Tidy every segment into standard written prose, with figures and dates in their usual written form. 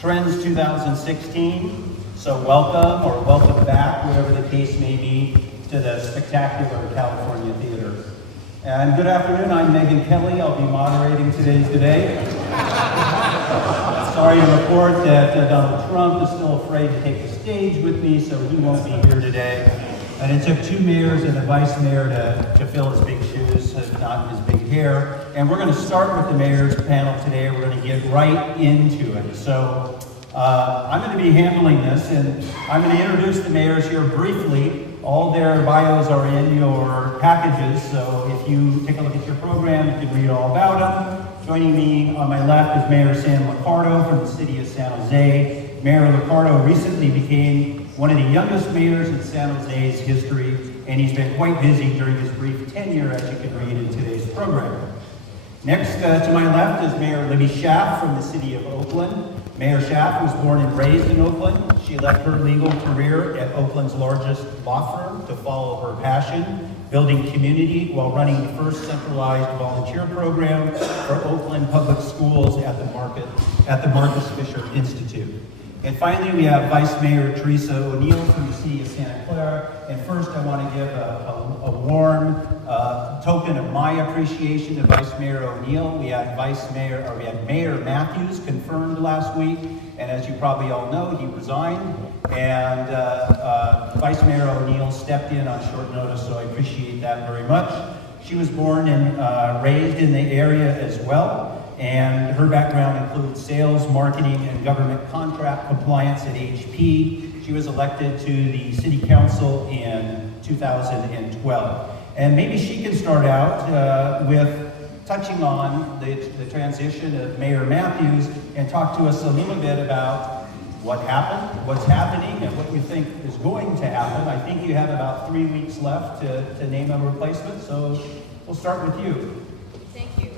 Trends 2016. So welcome or welcome back, whatever the case may be, to the spectacular California Theater. And good afternoon, I'm Megan Kelly. I'll be moderating today's debate. Sorry to report that Donald Trump is still afraid to take the stage with me, so he won't be here today. And it took two mayors and a vice mayor to fill his big shoes, not his big hair. And we're going to start with the mayor's panel today. We're going to get right into it. So I'm going to be handling this, and I'm going to introduce the mayors here briefly. All their bios are in your packages, so if you take a look at your program, you can read all about them. Joining me on my left is Mayor Sam Liccardo from the city of San Jose. Mayor Liccardo recently became one of the youngest mayors in San Jose's history, and he's been quite busy during his brief tenure, as you can read in today's program. Next to my left is Mayor Libby Schaaf from the city of Oakland. Mayor Schaaf was born and raised in Oakland. She left her legal career at Oakland's largest law firm to follow her passion, building community while running the first centralized volunteer program for Oakland public schools at the Marcus Fisher Institute. And finally, we have Vice Mayor Teresa O'Neill from the city of Santa Clara. And first, I want to give a warm token of my appreciation to Vice Mayor O'Neill. We had Mayor Matthews confirmed last week, and as you probably all know, he resigned. And Vice Mayor O'Neill stepped in on short notice, so I appreciate that very much. She was born and raised in the area as well. And her background includes sales, marketing, and government contract compliance at HP. She was elected to the City Council in 2012. And maybe she can start out with touching on the transition of Mayor Matthews and talk to us a little bit about what happened, what's happening, and what you think is going to happen. I think you have about 3 weeks left to name a replacement, so we'll start with you. Thank you.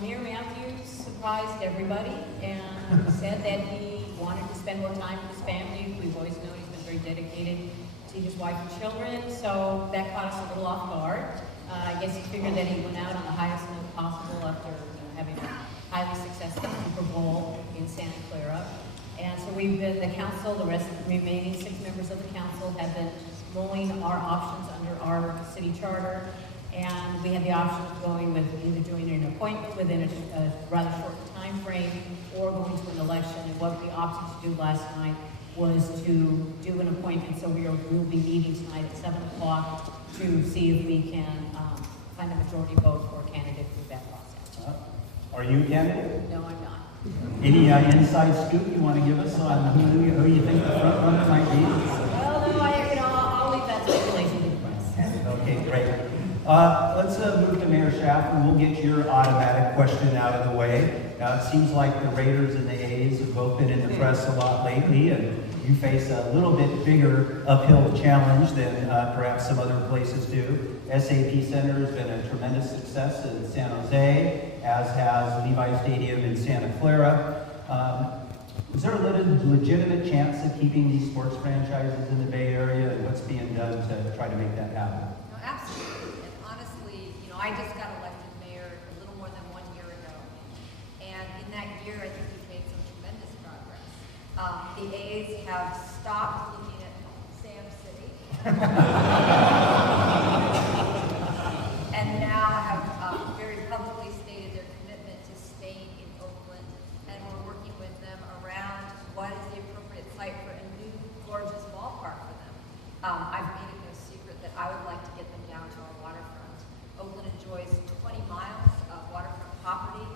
Mayor Matthews surprised everybody and said that he wanted to spend more time with his family. We've always known he's been very dedicated to his wife and children, so that caught us a little off guard. I guess he figured that he went out on the highest note possible after having a highly successful Super Bowl in Santa Clara. And so we've been, the council, the remaining 6 members of the council have been mulling our options under our city charter. And we had the option of going with either doing an appointment within a rather short time frame or going to an election. And what we opted to do last night was to do an appointment. So we'll be meeting tonight at 7 o'clock to see if we can find a majority vote for a candidate through that process. Are you a candidate? No, I'm not. Any inside scoop you want to give us on who you think the front runner might be? Well, no, I'll leave that speculation to the press. Okay, great. Let's move to Mayor Schaaf, and we'll get your automatic question out of the way. It seems like the Raiders and the A's have both been in the press a lot lately, and you face a little bit bigger uphill challenge than perhaps some other places do. SAP Center has been a tremendous success in San Jose, as has Levi Stadium in Santa Clara. Is there a legitimate chance of keeping these sports franchises in the Bay Area, and what's being done to try to make that happen? No, absolutely. I just got elected mayor a little more than 1 year ago. And in that year, I think we've made some tremendous progress. The A's have stopped looking at Sam City. and now have very publicly stated their commitment to staying in Oakland. And we're working with them around what is the appropriate site for a new, gorgeous ballpark for them. I've made it no secret that I would like to get them down to our waterfront. Oakland enjoys 20 miles of waterfront property.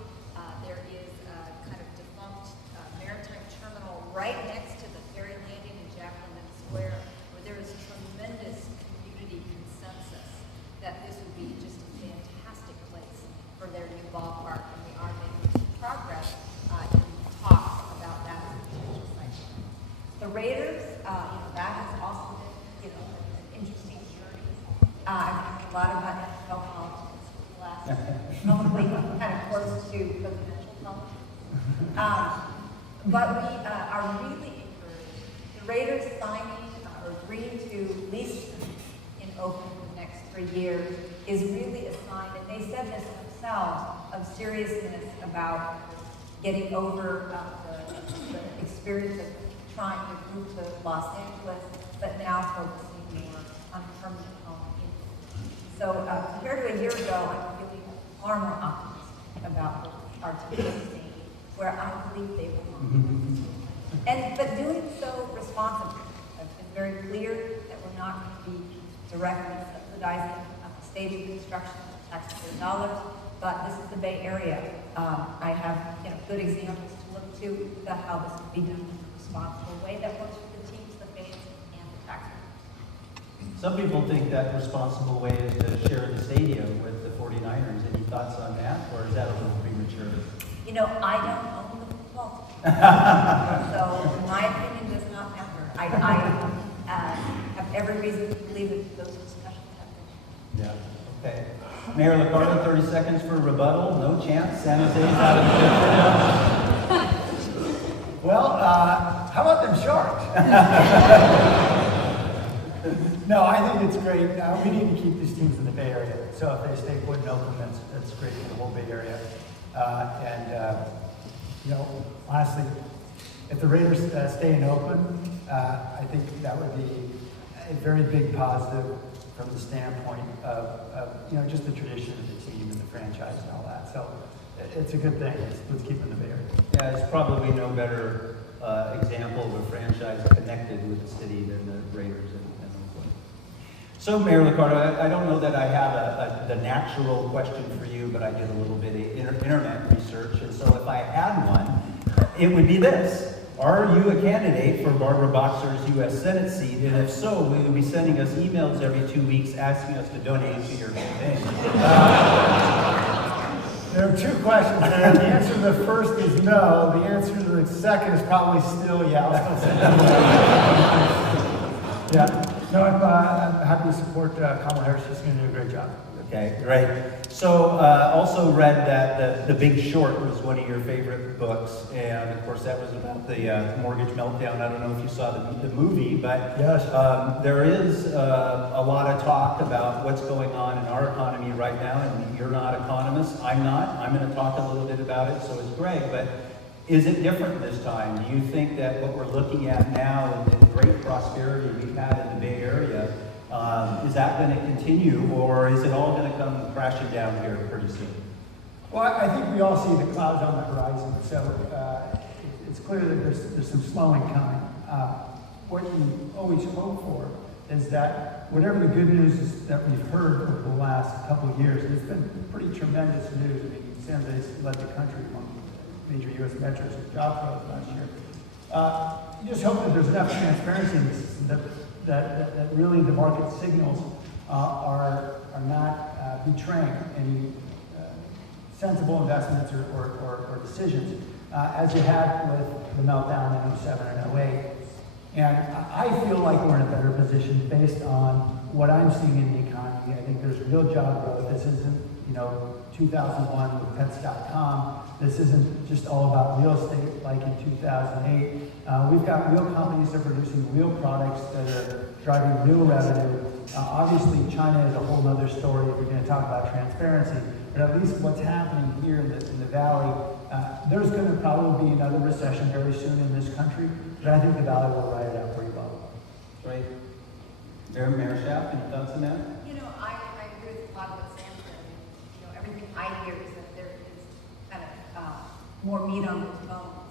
There is a kind of defunct maritime terminal right next to the ferry landing in Jacqueline Square, where there is tremendous community consensus that this would be just a fantastic place for their new ballpark, and we are making progress in talks about that as a potential site. The Raiders, that has also been, an interesting journey. I've learned a lot about NFL politics last probably kind of close to presidential politics. But we are really encouraged. The Raiders signing or agreeing to lease in Oakland for the next 3 years is really a sign, and they said this themselves, of seriousness about getting over the experience of trying to move to Los Angeles, but now focusing more on permanent home. So compared to a year ago, I'm feeling far more optimistic about our team, where I believe they will belong. But doing so responsibly. I've been very clear that we're not going to be directly subsidizing stadium construction with taxpayer dollars, but this is the Bay Area. I have good examples to look to about how this can be done in a responsible way that works for the teams, the fans, and the taxpayers. Some people think that responsible way is to share the stadium with the 49ers. Any thoughts on that, or is that a little premature? I don't own the football team, so my opinion does not matter. I have every reason to believe that those discussions have been. Yeah, okay. Mayor Liccardo, 30 seconds for rebuttal. No chance. San Jose's out of the picture. Well, how about them Sharks? No, I think it's great. We need to keep these teams in the Bay Area. So if they stay put in Oakland, that's great for the whole Bay Area. Honestly, if the Raiders stay in Oakland, I think that would be a very big positive from the standpoint of just the tradition of the team and the franchise and all that. So it's a good thing. Let's keep them in the Bay Area. Yeah, it's probably no better example of a franchise connected with the city than the Raiders and Oakland. So, Mayor Liccardo, I don't know that I have the natural question for you, but I did a little bit of internet research, and so if I had one, it would be this. Are you a candidate for Barbara Boxer's U.S. Senate seat? And if so, will you be sending us emails every 2 weeks asking us to donate to your campaign? There are two questions there. The answer to the first is no. The answer to the second is probably still, yeah, I'll still send it. Yeah. No, I'm happy to support Kamala Harris. She's going to do a great job. Okay, great. So, also read that The Big Short was one of your favorite books, and of course that was about the mortgage meltdown. I don't know if you saw the movie, but yes. There is a lot of talk about what's going on in our economy right now, and you're not economists. I'm not. I'm going to talk a little bit about it, so is Greg, but is it different this time? Do you think that what we're looking at now and the great prosperity we've had in the Bay Area, is that going to continue, or is it all going to come crashing down here pretty soon? Well, I think we all see the clouds on the horizon, so it's clear that there's some slowing coming. What you always hope for is that whatever the good news is that we've heard over the last couple of years, it's been pretty tremendous news. I mean, San Jose led the country among major U.S. metros with job growth last year. You just hope that there's enough transparency in the system that really the market signals are not betraying any sensible investments or decisions, as you had with the meltdown in 2007 and 2008. And I feel like we're in a better position based on what I'm seeing in the economy. I think there's real job growth. This isn't, 2001 with Pets.com. This isn't just all about real estate like in 2008. We've got real companies that are producing real products that are driving real revenue. Obviously, China is a whole other story if we're going to talk about transparency. But at least what's happening here in the Valley, there's going to probably be another recession very soon in this country, but I think the Valley will ride it out pretty well. Right. Mayor Schaaf, any thoughts on that? I agree with a lot of what Sam said. Everything I hear is that there is kind of more meat on the bones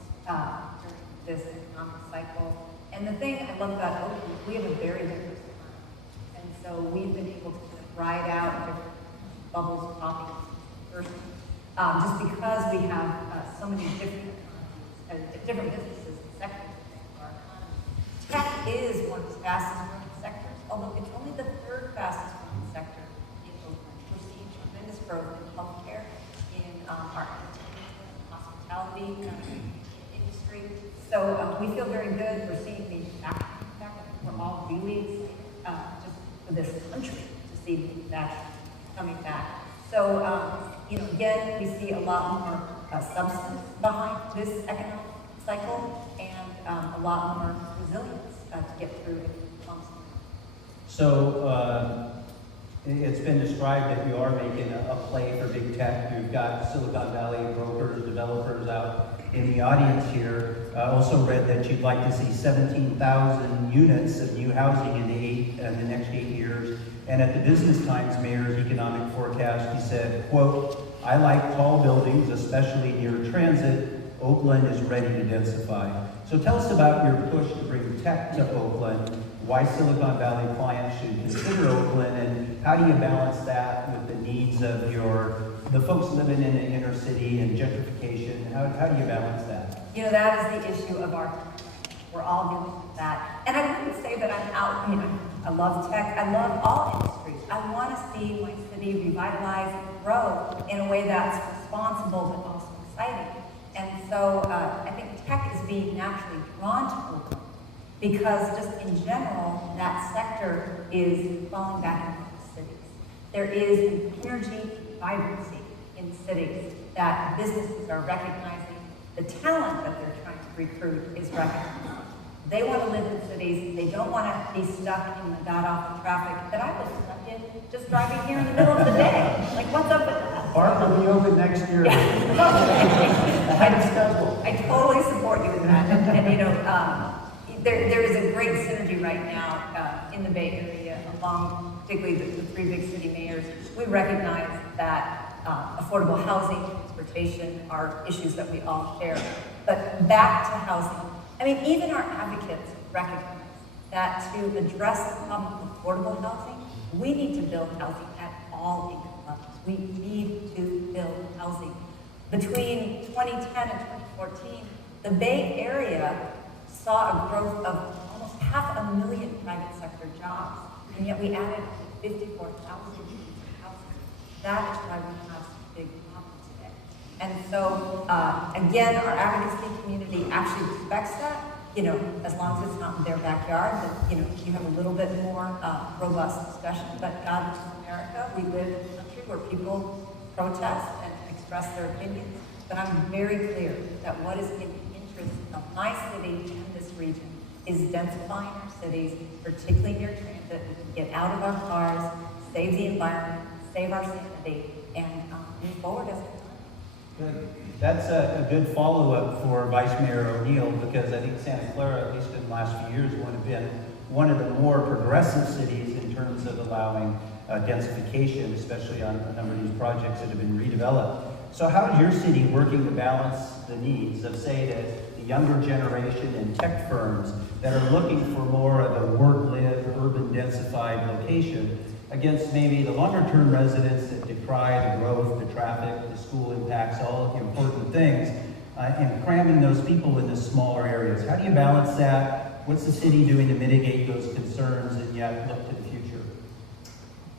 during this economic cycle. And the thing I love about Oakland, we have a very diverse economy. And so we've been able to kind of ride out different bubbles popping first, just because we have so many different economies, different businesses and sectors of our economy. Tech is one of the fastest growing sectors, although it's only the third fastest growing sector in Oakland. We're seeing tremendous growth in healthcare, in our entertainment, hospitality industry. So we feel very good. We're seeing manufacturing back. We're all really excited just for this country to see manufacturing coming back. So, again, we see a lot more substance behind this economic cycle and a lot more resilience to get through it. So, it's been described that you are making a play for big tech. You've got Silicon Valley brokers, developers out in the audience here also read that you'd like to see 17,000 units of new housing in the next 8 years. And at the Business Times Mayor's Economic Forecast, he said, quote, "I like tall buildings, especially near transit. Oakland is ready to densify." So tell us about your push to bring tech to Oakland, why Silicon Valley clients should consider Oakland, and how do you balance that with the needs of the folks living in the inner city and gentrification? How do you balance that? You know, that is the issue of our time. We're all dealing with that. And I wouldn't say that I'm out, you know, I love tech, I love all industries. I want to see my city revitalize and grow in a way that's responsible but also exciting. And so I think tech is being naturally drawn to Oakland because just in general, that sector is falling back into the cities. There is an energy vibrancy in cities that businesses are recognizing. The talent that they're trying to recruit is recognized. They want to live in cities. They don't want to be stuck in the god-awful traffic that I was stuck in just driving here in the middle of the day. Like, what's up with that? Park will be open next year. I totally support you in that. And you know, there is a great synergy right now in the Bay Area among particularly the three big city mayors. We recognize that affordable housing, transportation are issues that we all share. But back to housing. I mean, even our advocates recognize that to address the problem of affordable housing, we need to build housing at all income levels. We need to build housing. Between 2010 and 2014, the Bay Area saw a growth of almost 500,000 private sector jobs, and yet we added 54,000 housing. That is why we have such a big problem today. And so, again, our advocacy community actually respects that. You know, as long as it's not in their backyard, then, you know, you have a little bit more robust discussion. But God, which is America, we live in a country where people protest and express their opinions. But I'm very clear that what is in the interest of my city and this region is densifying our cities, particularly near transit. We can get out of our cars, save the environment, save our sanity, and move forward as a Good. That's a good follow-up for Vice Mayor O'Neill, because I think Santa Clara, at least in the last few years, would have been one of the more progressive cities in terms of allowing densification, especially on a number of these projects that have been redeveloped. So how is your city working to balance the needs of, say, the younger generation and tech firms that are looking for more of a work-live, urban densified location against maybe the longer-term residents that decry the growth, the traffic, the school impacts, all important things, and cramming those people into smaller areas? How do you balance that? What's the city doing to mitigate those concerns and yet look to the future?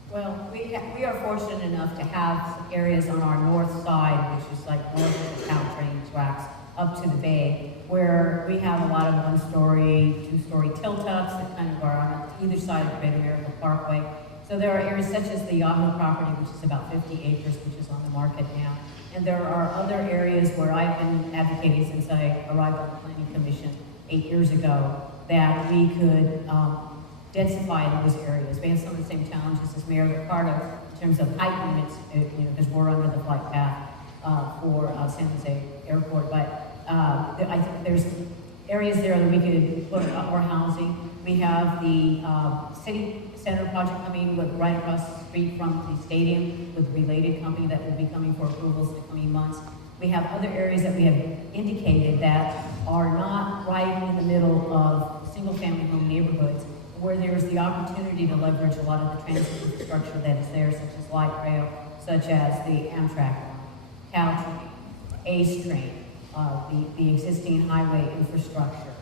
Well, we are fortunate enough to have some areas on our north side, which is like north of the town train tracks up to the bay, where we have a lot of one-story, two-story tilt-ups that kind of are on either side of the Great American Parkway. So there are areas such as the Yahoo property, which is about 50 acres, which is on the market now. And there are other areas where I've been advocating since I arrived on the Planning Commission 8 years ago, that we could densify in those areas. We have some of the same challenges as Mayor Ricardo in terms of height limits, you know, because we're under the flight path for San Jose Airport. But I think there's areas there that we could put more housing. We have the city center project coming right across the street from the stadium with a related company that will be coming for approvals in the coming months. We have other areas that we have indicated that are not right in the middle of single-family home neighborhoods, where there's the opportunity to leverage a lot of the transit infrastructure that is there, such as light rail, such as the Amtrak line, Caltrain, ACE train, the existing highway infrastructure.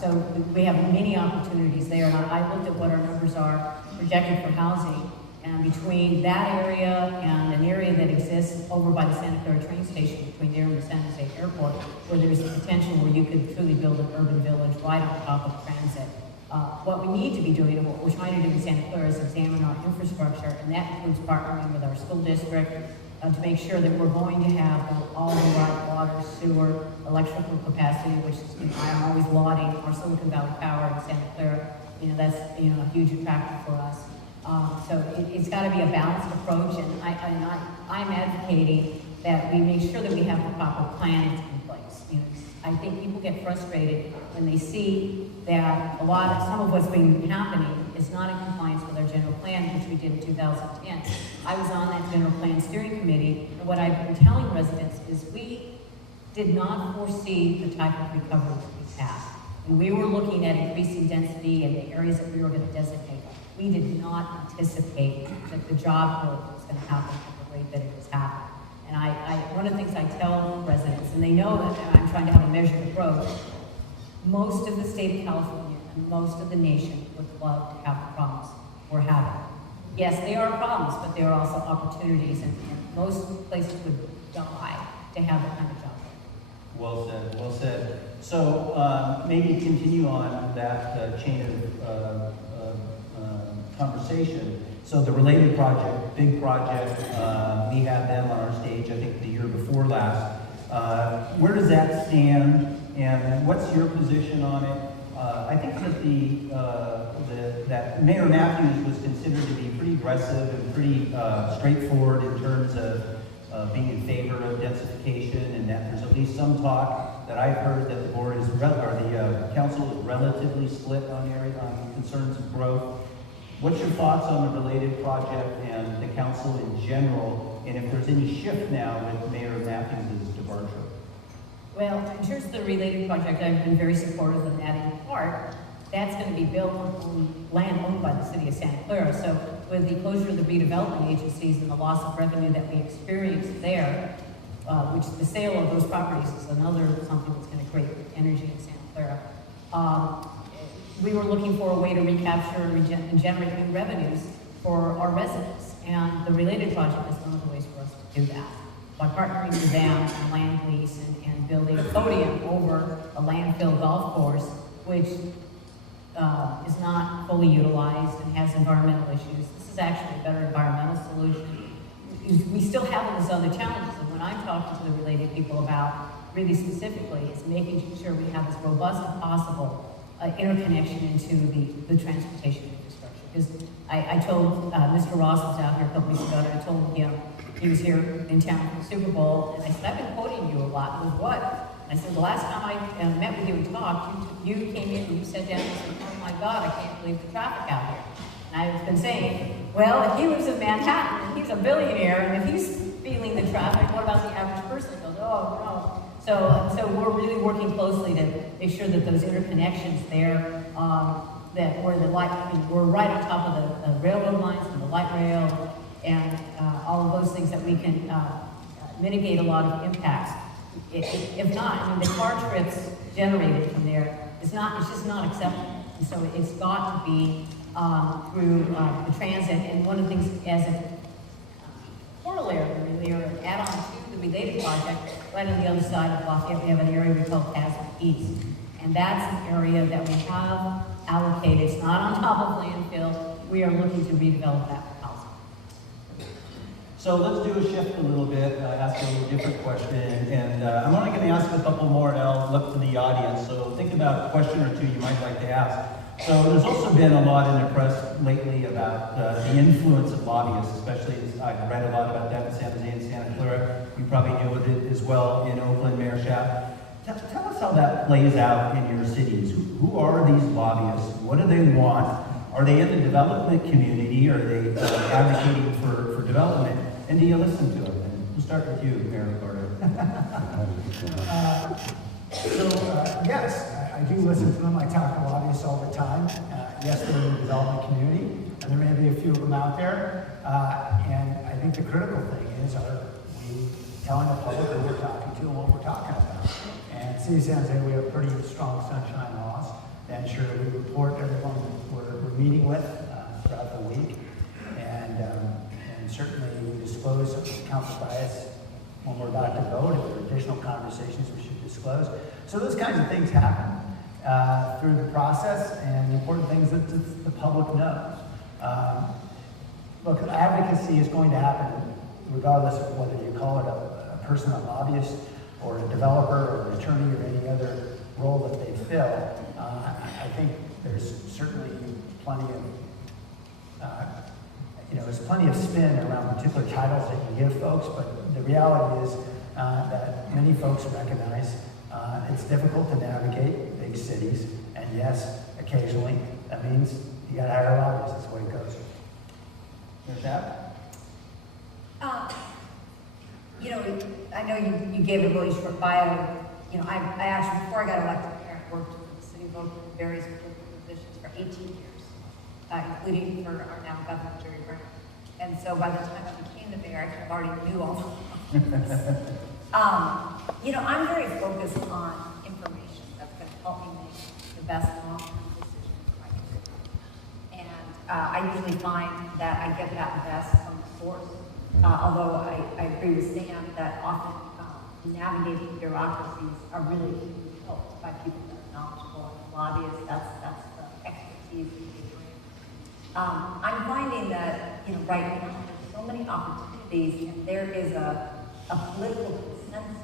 So we have many opportunities there. And I looked at what our numbers are projected for housing, and between that area and an area that exists over by the Santa Clara train station, between there and the San Jose Airport, where there's a potential where you could truly build an urban village right on top of transit. What we need to be doing, and what we're trying to do in Santa Clara, is examine our infrastructure, and that includes partnering with our school district to make sure that we're going to have all the right water, sewer, electrical capacity, which I'm always lauding our Silicon Valley Power in Santa Clara. You know, that's a huge attractor for us. So it's got to be a balanced approach, and I'm advocating that we make sure that we have the proper plans in place. think people get frustrated when they see that some of what's been happening is not in compliance with our general plan, which we did in 2010. I was on that general plan steering committee, and what I've been telling residents is we did not foresee the type of recovery that we had. And we were looking at increasing density in the areas that we were going to designate. We did not anticipate that the job growth was going to happen at the rate that it was happening. And one of the things I tell residents, and they know that I'm trying to have a measure of growth, most of the state of California and most of the nation would love to have the problems we're having. Yes, they are problems, but they are also opportunities, and most places would die to have that kind of job. Well said, well said. So maybe continue on that chain of conversation. So the related project, big project, we had them on our stage, I think the year before last. Where does that stand, and what's your position on it? I think that that Mayor Matthews was considered to be pretty aggressive and pretty straightforward in terms of being in favor of densification, and that there's at least some talk that I've heard that the board is, or the council is relatively split on concerns of growth. What's your thoughts on the related project and the council in general, and if there's any shift now with Mayor Matthews' departure? Well, in terms of the related project, I've been very supportive of that in part. That's going to be built on land owned by the city of Santa Clara. So with the closure of the redevelopment agencies and the loss of revenue that we experienced there, which the sale of those properties is another something that's going to create energy in Santa Clara. We were looking for a way to recapture and generate new revenues for our residents. And the related project is one of the ways for us to do that. By partnering with them on land lease and building a podium over a landfill golf course, which is not fully utilized and has environmental issues. This is actually a better environmental solution. We still have those other challenges, and when I'm talking to the related people about, really specifically, is making sure we have as robust as possible interconnection into the transportation infrastructure. Because I told Mr. Ross was out here a couple weeks ago, and I told him he was here in town for the Super Bowl, and I said, I've been quoting you a lot. With what? I said, the last time I met with you and talked, you came in and you sat down and said, oh my God, I can't believe the traffic out here. And I've been saying, well, if he lives in Manhattan and he's a billionaire, and if he's feeling the traffic, what about the average person? He goes, oh no. So we're really working closely to make sure that those interconnections there, that where the light, we're right on top of the railroad lines and the light rail, and all of those things that we can mitigate a lot of impacts. If not, I mean, the car trips generated from there, it's just not acceptable. And so it's got to be through the transit. And one of the things as a corollary, really, or an add-on to the related project, right on the other side of Lafayette, we have an area we call Castle East. And that's an area that we have allocated. It's not on top of landfill. We are looking to redevelop that for housing. So let's do a shift a little bit, ask a little different question, and I'm only going to ask a couple more, and I'll look to the audience, so think about a question or two you might like to ask. So there's also been a lot in the press lately about the influence of lobbyists, especially as I've read a lot about that in San Jose and Santa Clara. You probably deal with it as well in Oakland, Mayor Schaaf. Tell us how that plays out in your cities. Who are these lobbyists? What do they want? Are they in the development community? Are they advocating for development? And do you listen to them? And we'll start with you, Mayor Carter. Yes, I do listen to them. I talk to lobbyists all the time. Yes, they're in the development community, and there may be a few of them out there. And I think the critical thing is, are we telling the public who we're talking to and what we're talking about? And City of San Jose, we have pretty strong sunshine laws that ensure we report everyone we're meeting with throughout the week. And certainly we disclose council bias when we're about to vote. If there are additional conversations, we should disclose. So those kinds of things happen through the process, and the important things that the public knows. Look, advocacy is going to happen regardless of whether you call it a person, a lobbyist, or a developer, or an attorney, or any other role that they fill. I think there's certainly plenty of there's plenty of spin around particular titles that you give folks, but the reality is that many folks recognize It's difficult to navigate big cities, and yes, occasionally, that means you gotta hire lobbyists, that's the way it goes. There's that. You know, I know you gave a really short bio. You know, I actually, before I got elected mayor, worked with the city of Oakland in various political positions for 18 years, including for our now governor, Jerry Brown. And so by the time I became the mayor, I kind of already knew all of this. You know, I'm very focused on information that's going to help me make the best long-term decisions for my community. And I usually find that I get that best from the source. Although I agree with Sam that often navigating bureaucracies are really helped by people that are knowledgeable and lobbyists. That's the expertise that they bring. I'm finding that, you know, right now there's so many opportunities, and there is a political consensus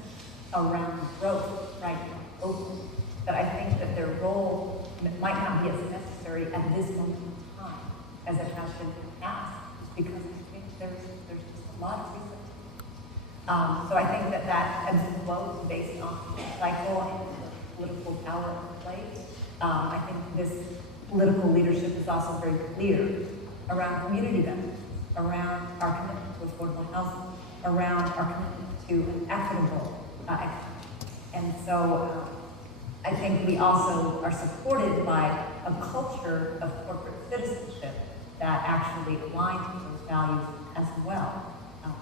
around growth right now, Oakland, that I think that their role might not be as necessary at this moment in time as it has been in the past, just because I think there's just a lot of research. So I think that ebbs and flows based on the cycle and the political power in place. I think this political leadership is also very clear around community benefits, around our commitment to affordable housing, around our commitment to an equitable economy. And so I think we also are supported by a culture of corporate citizenship that actually aligns with those values as well.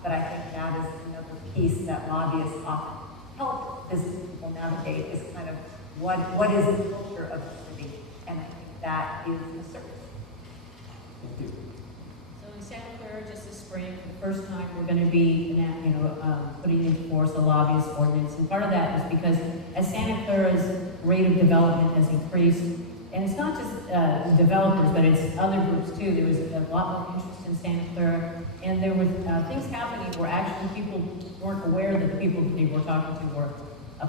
But I think that is another piece that lobbyists often help business people navigate, is kind of what is the culture of the city, and I think that is the service. Thank you. So in Santa Clara, just this spring, for the first time, we're going to be, putting into force a lobbyist ordinance, and part of that is because as Santa Clara's rate of development has increased, and it's not just developers, but it's other groups too. There was a lot more interest in Santa Clara, and there were things happening where actually people weren't aware that the people they were talking to were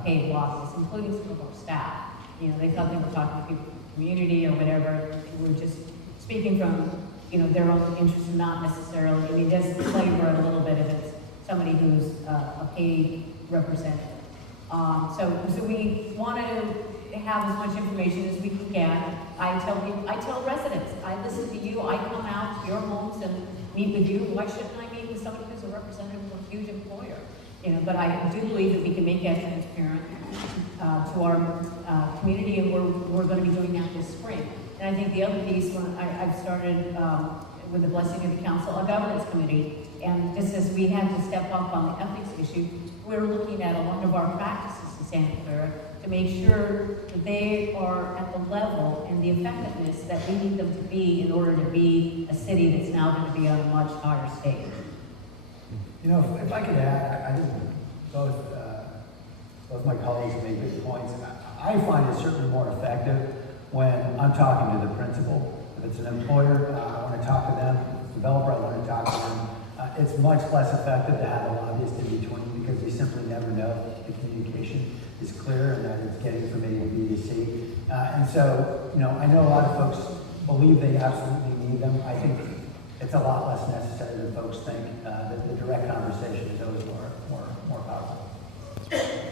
paid lobbyists, including some of our staff. You know, they thought they were talking to people in the community or whatever, and we were just speaking from, you know, their own interest, and not necessarily. I mean, there's flavor a little bit if it's somebody who's a paid representative. So we want to have as much information as we can get. I tell residents, I listen to you, I come out to your homes and meet with you. Why shouldn't I meet with somebody who's a representative of a huge employer? You know, but I do believe that we can make that transparent to our community, and we're going to be doing that this spring. And I think the other piece, when I've started with the blessing of the council, a governance committee, and just as we had to step up on the ethics issue, we're looking at a lot of our practices in Santa Clara to make sure that they are at the level and the effectiveness that we need them to be in order to be a city that's now going to be on a much higher stage. You know, if I could add, I think both my colleagues made good points. I find it certainly more effective when I'm talking to the principal. If it's an employer, I want to talk to them. If it's a developer, I want to talk to them. It's much less effective to have a lobbyist in between, because we simply never know if the communication is clear and that it's getting from A to B to C. And so, you know, I know a lot of folks believe they absolutely need them. I think it's a lot less necessary than folks think. That the direct conversation is always more powerful.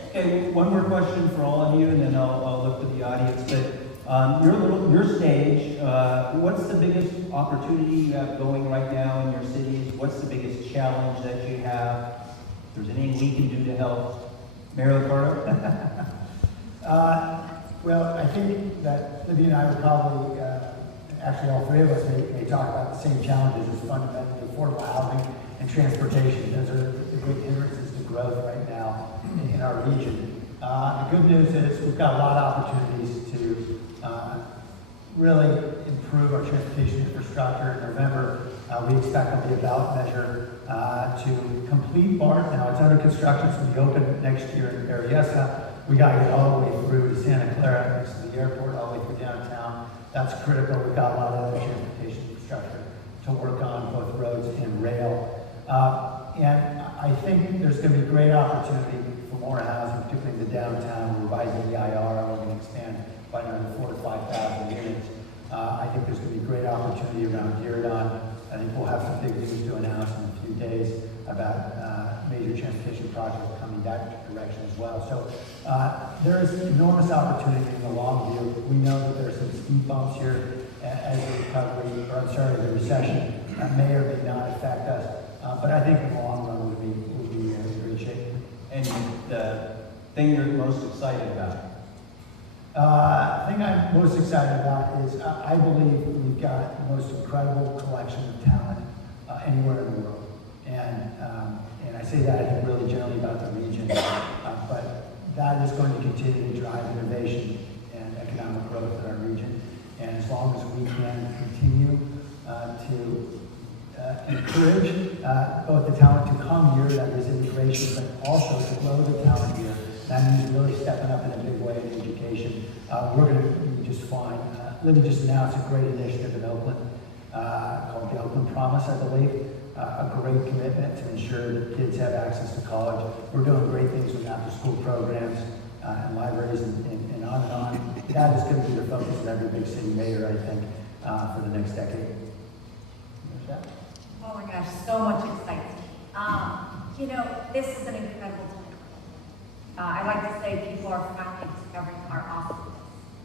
Okay, one more question for all of you, and then I'll look to the audience. But your stage, what's the biggest opportunity you have going right now in your cities? What's the biggest challenge that you have? If there's anything we can do to help, Mayor Ricardo? Well, I think that Libby and I would probably, actually all three of us may talk about the same challenges as fundamentally affordable housing and transportation. Those are the great hindrances to growth right now in our region. The good news is we've got a lot of opportunities to really improve our transportation infrastructure. In November, we expect there'll be a ballot measure to complete BART. Now it's under construction, so we open next year in Ariesa. We got to get all the way through to Santa Clara, next to the airport, all the way through downtown. That's critical. We've got a lot of other transportation infrastructure to work on, both roads and rail. And I think there's going to be great opportunity for more housing, particularly in the downtown. We're revising the IR, we're going to expand by another 4,000 to 5,000 units. I think there's going to be great opportunity around Diridon. I think we'll have some big news to announce in a few days about major transportation projects coming that direction as well. So There is enormous opportunity in the long view. We know that there's some speed bumps here as the recovery, or I'm sorry, the recession may or may not affect us. But I think in the long run we'll be in great shape. And the thing you're most excited about? The thing I'm most excited about is I believe we've got the most incredible collection of talent anywhere in the world. And I say that I think really generally about the region, but that is going to continue to drive innovation and economic growth in our region. And as long as we can continue to encourage both the talent to come here, that is immigration, but also to grow the talent here. That means really stepping up in a big way in education. We're going to be just fine. Libby just announced a great initiative in Oakland called the Oakland Promise, I believe. A great commitment to ensure that kids have access to college. We're doing great things with after-school programs and libraries and on and on. That is going to be the focus of every big city mayor, I think, for the next decade. Oh my gosh, so much excitement. You know, this is an incredible time. I like to say people are finally discovering our awesomeness.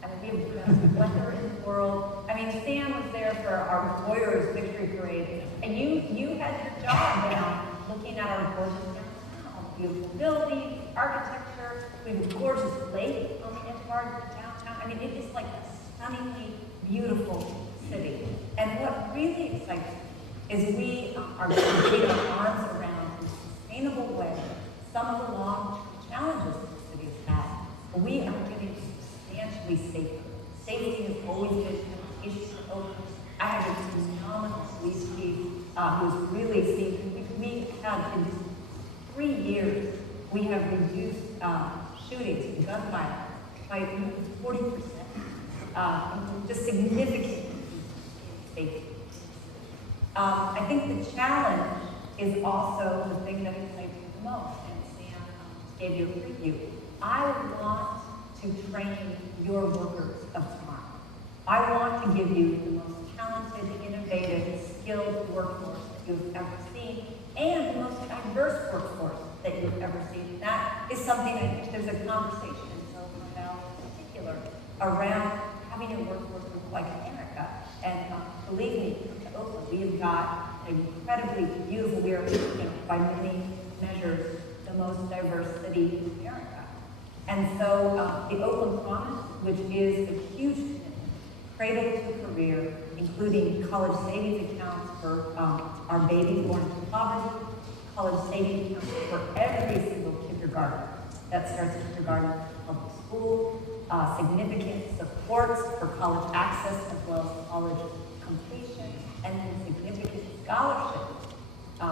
I mean, we have the best weather in the world. I mean, Sam was there for our Colliers victory parade, and you had your job down looking at our gorgeous downtown, beautiful buildings, architecture. We have a gorgeous lake on the edge of our downtown. I mean, it is like a stunningly beautiful city. And what really excites me is we are going to get our arms around in a sustainable way some of the long challenges the city has had. We are getting substantially safer. Safety has always been an issue for Oakland. I have a phenomenal police chief who's really seen. We have, in 3 years, we have reduced shootings and gun violence by 40%. Just significant in safety. I think the challenge is also the thing that excites me the most, and Sam gave you a preview. I want to train your workers of tomorrow. I want to give you the most talented, innovative, skilled workforce that you've ever seen, and the most diverse workforce that you've ever seen. That is something I think there's a conversation in Silicon Valley in particular around having a workforce like America. And believe me, to Oakland, we have got an incredibly beautiful, we are, by many measures, the most diverse city in America. And so the Oakland Promise, which is a huge commitment, cradle to career, including college savings accounts for our babies born into poverty, college savings accounts for every single kindergarten that starts kindergarten in public school, significant supports for college access as well as college completion, and then significant scholarships.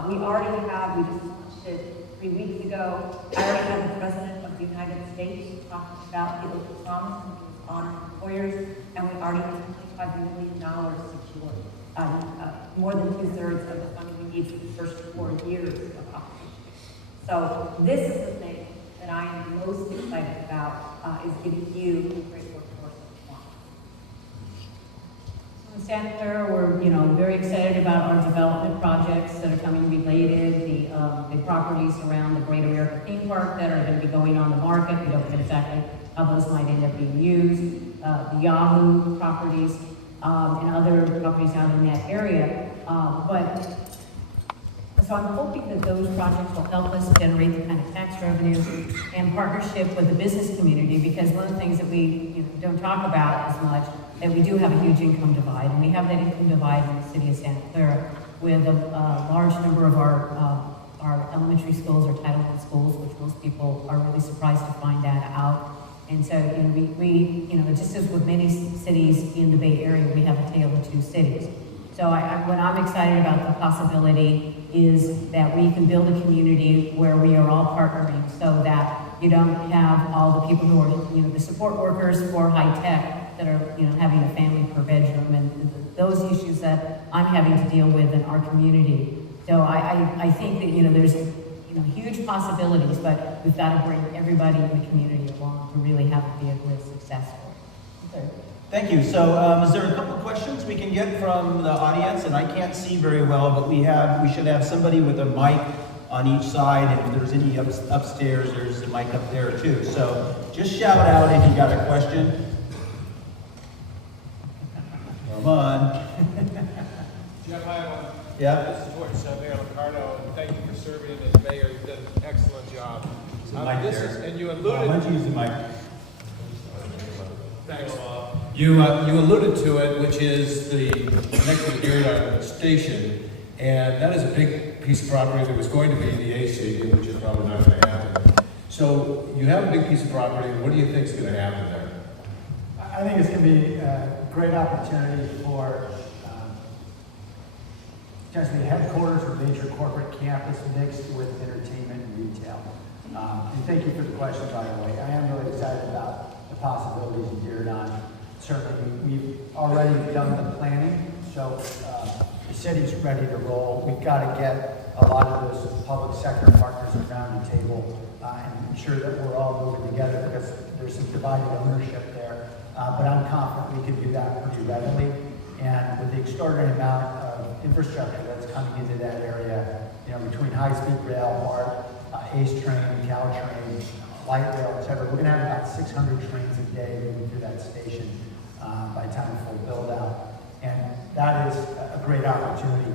We just launched it 3 weeks ago. I already had the President of the United States talking about the Oakland Promise, and he was honored in Colliers, and we already have $25 million secured. More than 2/3 of the funding we need for the first 4 years of operation. So this is the thing that I am most excited about, is giving you a great workforce of tomorrow. In Santa Clara, we're very excited about our development projects that are coming related, the properties around the Great America Theme Park that are going to be going on the market. We don't know exactly how those might end up being used. The Yahoo properties and other properties out in that area. So I'm hoping that those projects will help us generate the kind of tax revenue and partnership with the business community, because one of the things that we don't talk about as much, that we do have a huge income divide, and we have that income divide in the city of Santa Clara with a large number of our elementary schools or Title I schools, which most people are really surprised to find that out. And so, we just as with many cities in the Bay Area, we have a tale of two cities. So what I'm excited about the possibility is that we can build a community where we are all partnering, so that you don't have all the people who are, the support workers for high tech that are, having a family per bedroom, and those issues that I'm having to deal with in our community. So I think that, there's, huge possibilities, but we've got to bring everybody in the community along to really have it be a real successful. Okay. Thank you. So is there a couple questions we can get from the audience? And I can't see very well, but we should have somebody with a mic on each side, and if there's any upstairs, there's a mic up there too. So just shout out if you got a question. Come on. Jeff, I have one. Yeah. This is George, Mayor Locarno, and thank you for serving as mayor. You've done an excellent job. And you Why alluded. don't you use the mic? Thanks. You alluded to it, which is the next to the Dearborn station, and that is a big piece of property that was going to be the A stadium, which is probably not going to happen. So you have a big piece of property. What do you think is going to happen there? I think it's going to be a great opportunity for potentially headquarters or major corporate campus mixed with entertainment and retail. And thank you for the question, by the way. I am really excited about the possibilities in Dearborn. Certainly, we've already done the planning, so the city's ready to roll. We've got to get a lot of those public sector partners around the table and ensure that we're all moving together, because there's some divided ownership there. But I'm confident we can do that pretty readily. And with the extraordinary amount of infrastructure that's coming into that area, between high-speed rail, BART, ACE train, Caltrain, light rail, et cetera, we're going to have about 600 trains a day moving through that station by the time of full build out. And that is a great opportunity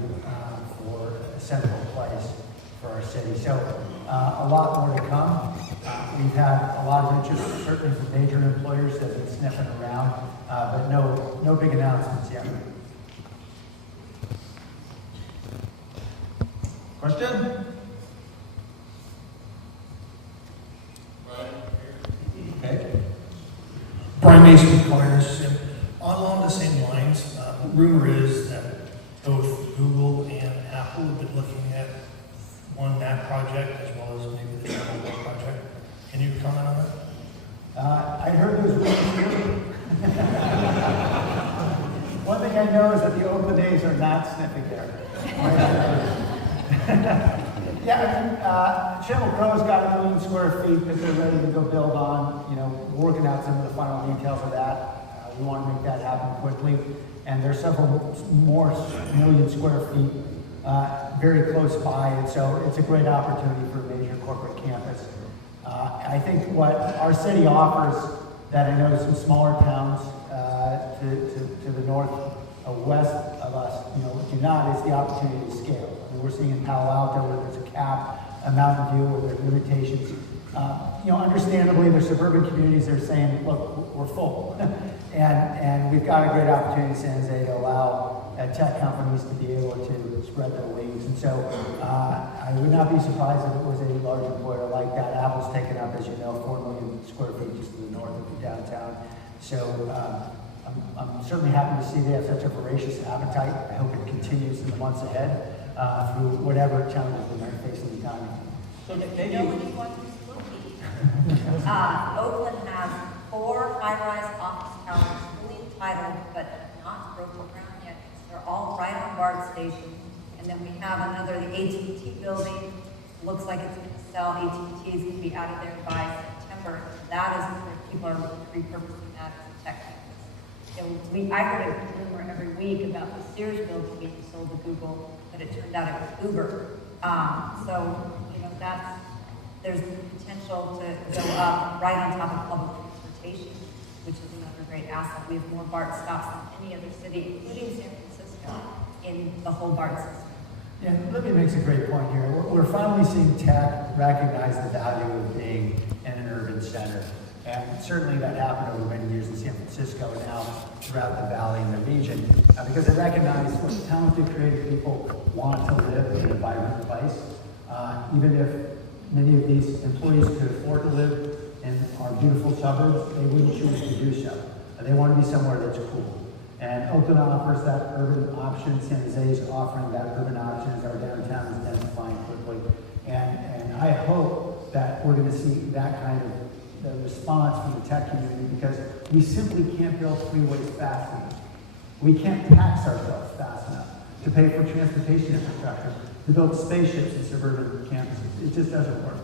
for a central place for our city. So a lot more to come. We've had a lot of interest, certainly from major employers that have been sniffing around, but no big announcements yet. Question? Okay. Brian Mason with Colliers, and along the same lines, rumor is that both Google and Apple have been looking at that project as well as maybe the Channel project. Can you comment on that? I heard those rumors. One thing I know is that the Oakland A's are not sniffing there. Channel Crow's got 1 million square feet that they're ready to go build on. We're working out some of the final details of that. We want to make that happen quickly. And there's several more million square feet very close by, and so it's a great opportunity for a major corporate campus. I think what our city offers that I know some smaller towns to the north west of us, do not, is the opportunity to scale. We're seeing in Palo Alto where there's a cap, a Mountain View where there's limitations. Understandably, there's suburban communities that are saying, look, we're full. and we've got a great opportunity in San Jose to allow tech companies to be able to spread their wings. And so I would not be surprised if it was a large employer like that. Apple's taken up, as you know, 4 million square feet just to the north of the downtown. So I'm certainly happy to see they have such a voracious appetite. I hope it continues in the months ahead through whatever challenges we might face in the economy. So when you want to split Oakland has 4 high-rise office towers fully entitled, but not broken ground yet. They're all right on BART station. And then we have another, the AT&T building. Looks like it's going to sell. AT&T is going to be out of there by September. That is where people are repurposing that as a tech campus. I heard a rumor every week about the Sears building being sold to Google, but it turned out it was Uber. There's the potential to go up right on top of public transportation, which is another great asset. We have more BART stops than any other city, including San Francisco, in the whole BART system. Yeah, Libby makes a great point here. We're finally seeing tech recognize the value of being in an urban center. And certainly that happened over many years in San Francisco and now throughout the valley and the region. Because they recognize what talented, creative people want to live in a vibrant place. Even if many of these employees could afford to live in our beautiful suburbs, they wouldn't choose to do so. They want to be somewhere that's cool. And Oakland offers that urban option. San Jose is offering that urban option as our downtown is densifying quickly. And I hope that we're going to see that kind of the response from the tech community, because we simply can't build freeways fast enough. We can't tax ourselves fast enough to pay for transportation infrastructure, to build spaceships in suburban campuses. It just doesn't work.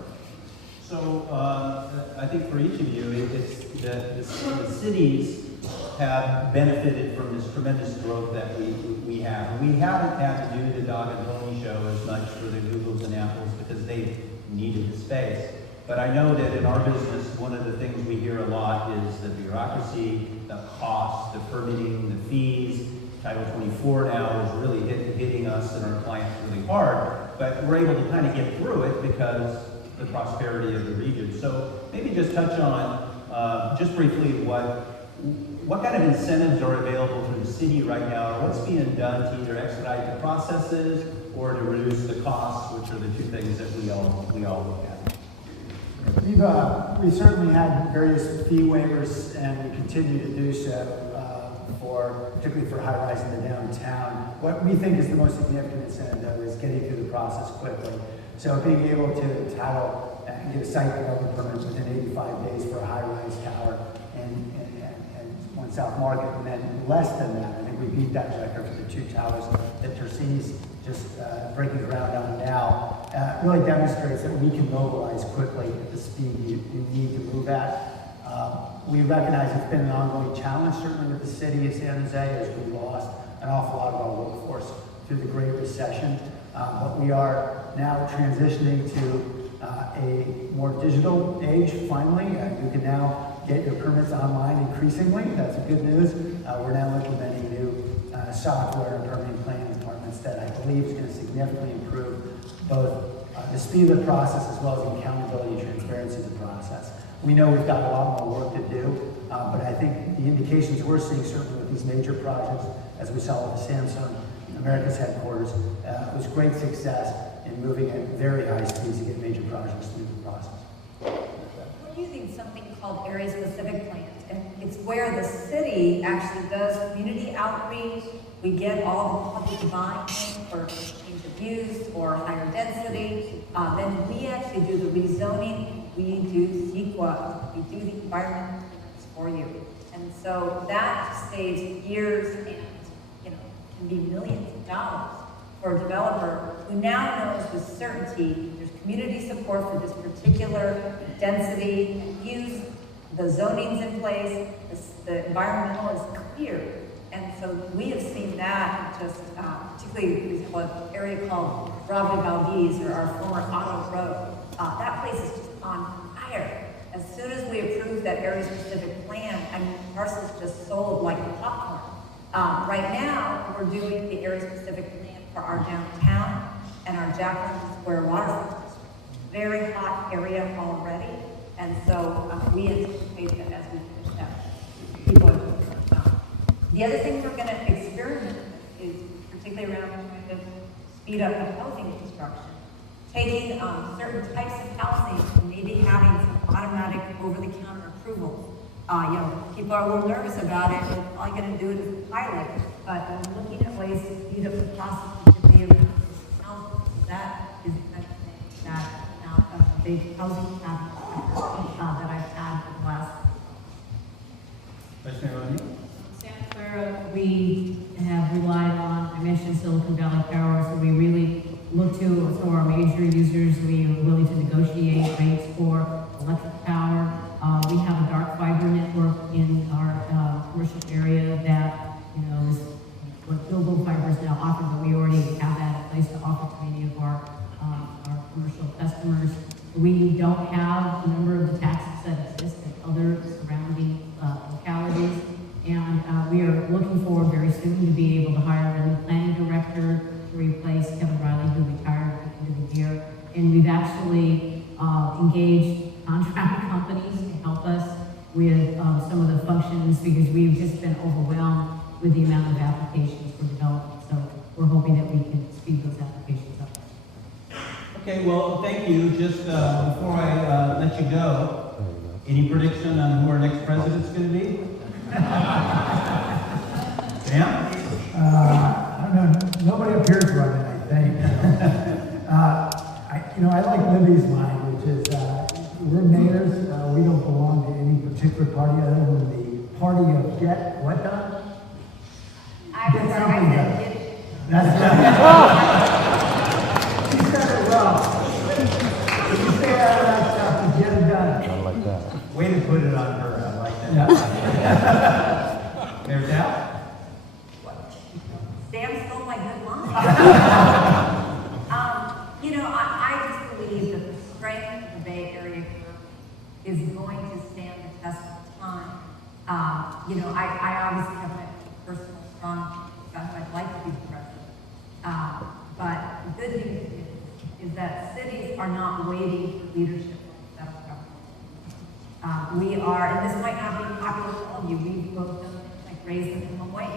So I think for each of you, it's the city's have benefited from this tremendous growth that we have. And we haven't had to do the dog and pony show as much for the Googles and Apples because they needed the space. But I know that in our business, one of the things we hear a lot is the bureaucracy, the cost, the permitting, the fees. Title 24 now is really hitting us and our clients really hard, but we're able to kind of get through it because the prosperity of the region. So maybe just touch on, just briefly, what kind of incentives are available through the city right now, or what's being done to either expedite the processes or to reduce the costs, which are the two things that we all look at. We've certainly had various fee waivers, and we continue to do so, particularly for high-rise in the downtown. What we think is the most significant incentive, though, is getting through the process quickly. So being able to title and get a site development permit within 85 days for a high-rise tower and one South Market, and then less than that. I think we beat that record for the two towers that Tercini's just breaking ground on now. Really demonstrates that we can mobilize quickly at the speed you need to move at. We recognize it's been an ongoing challenge, certainly with the city of San Jose, as we lost an awful lot of our workforce through the Great Recession. But we are now transitioning to a more digital age, finally. You can now get your permits online increasingly. That's good news. We're now implementing new software and permitting planning departments that I believe is going to significantly improve both the speed of the process as well as the accountability and transparency of the process. We know we've got a lot more work to do, but I think the indications we're seeing, certainly with these major projects, as we saw with the Samsung America's headquarters, was great success in moving at very high speeds to get major projects through the process. We're using something called area-specific plans, and it's where the city actually does community outreach. We get all the public buy-in for change of use or higher density. Then we actually do the rezoning. We do CEQA, we do the environmental clearance for you. And so that saves years and, can be millions of dollars for a developer who now knows with certainty there's community support for this particular density and use, the zoning's in place, the environmental is clear. And so we have seen that just, particularly we have an area called Bravo Valdez, or our former Auto Road. That place is just on fire. As soon as we approved that area-specific plan, parcels just sold like popcorn. Right now, we're doing the area-specific plan for our downtown and our Jackson Square waterfront district. Very hot area already, and so we anticipate that as we finish that, people are going to come. The other thing we're going to experiment with is particularly around trying to speed up the housing construction. Taking certain types of housing and maybe having some automatic over-the-counter approval. People are a little nervous about it, and all you're going to do it as a pilot, but we're looking at ways to speed up the process to be around this housing. That is the kind of thing that a big housing cabinet that I've had in the last. Vice Mayor O'Neill? Santa Clara, we have relied on, I mentioned Silicon Valley Power, so we really look to some of our major users. We are willing to negotiate rates for electric power. We have a dark fiber network in our commercial area that, is what Google Fiber is now offering, but we already have that in place to offer to many of our commercial customers. We don't have a number of the taxes that exist in other surrounding localities, and we are looking forward very soon to be able to hire a new planning director to replace Kevin Riley, who retired at the end of the year. And we've actually engaged contract companies to help us with some of the functions, because we've just been overwhelmed with the amount of applications for development. So we're hoping that we can speed those applications up. Okay, well, thank you. Just before I let you go, any prediction on who our next president's going to be? Sam? I don't know. Nobody appears running, I think. I like Libby's line, which is we're mayors. We don't belong to any particular party other than the party of get what done? Get something done. That's right. She said it well. If you stay out of that stuff, you get it done. I like that. Way to put it on her. I like that. Mayor Dow? Sam stole my good line. I just believe that the strength of the Bay Area group is going to stand the test of time. I obviously have my personal strong about who I'd like to be the president. But the good news is that cities are not waiting for leadership from the federal government. We are, and this might not be popular for all of you, we've both done things like raise the minimum wage.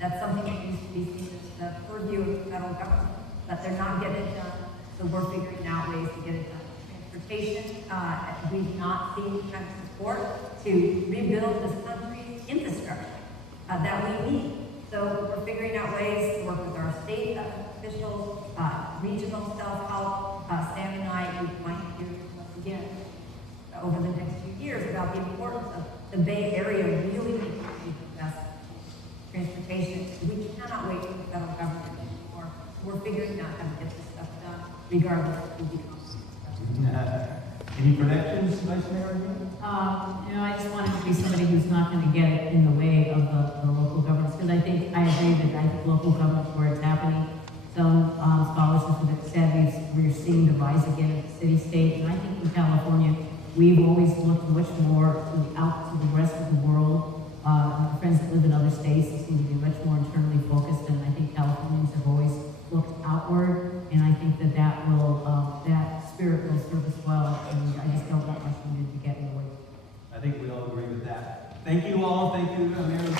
That's something that used to be seen as the purview of the federal government, but they're not getting it done, so we're figuring out ways to get it done. Transportation, we've not seen the kind of support to rebuild this country's infrastructure that we need. So we're figuring out ways to work with our state officials, regional self-help. Sam and I, we might hear once again over the next few years about the importance of the Bay Area really making the best transportation. We cannot wait for the federal government anymore. We're figuring out how to get this stuff done, regardless of who becomes. Any predictions, Vice Mayor? I just wanted to be somebody who's not going to get it in the way of the local governments, because I agree that I think local governments where it's happening. Some scholars have said we're seeing the rise again of the city-state, and I think in California, we've always looked much more out to the rest of the world. My friends that live in other states seem to be much more internally focused, and I think Californians have always looked outward, and I think that spirit will serve us well, and I just don't want Washington to get in the way. I think we all agree with that. Thank you all. Thank you, Mayor Colliers.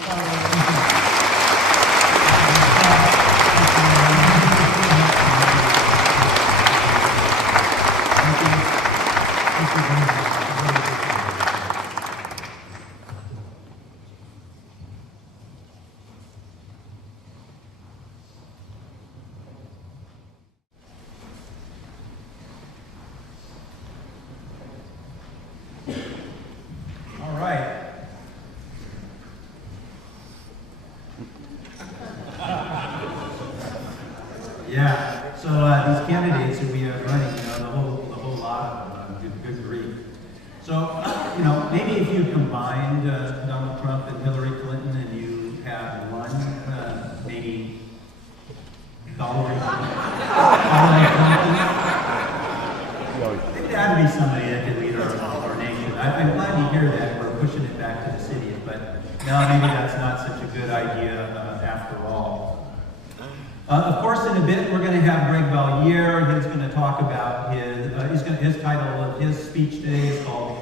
All right. Yeah. So these candidates that we are running, the whole lot of them, good grief. So maybe if you combined Donald Trump and Hillary Clinton, and you have one, maybe Hillary Clinton. It had to be somebody that could lead our nation. I'm glad to hear that we're pushing it back to the cities, but no, maybe that's not such a good idea after all. Of course, in a bit, we're going to have Greg Valliere. He's going to talk about his title of his speech today is called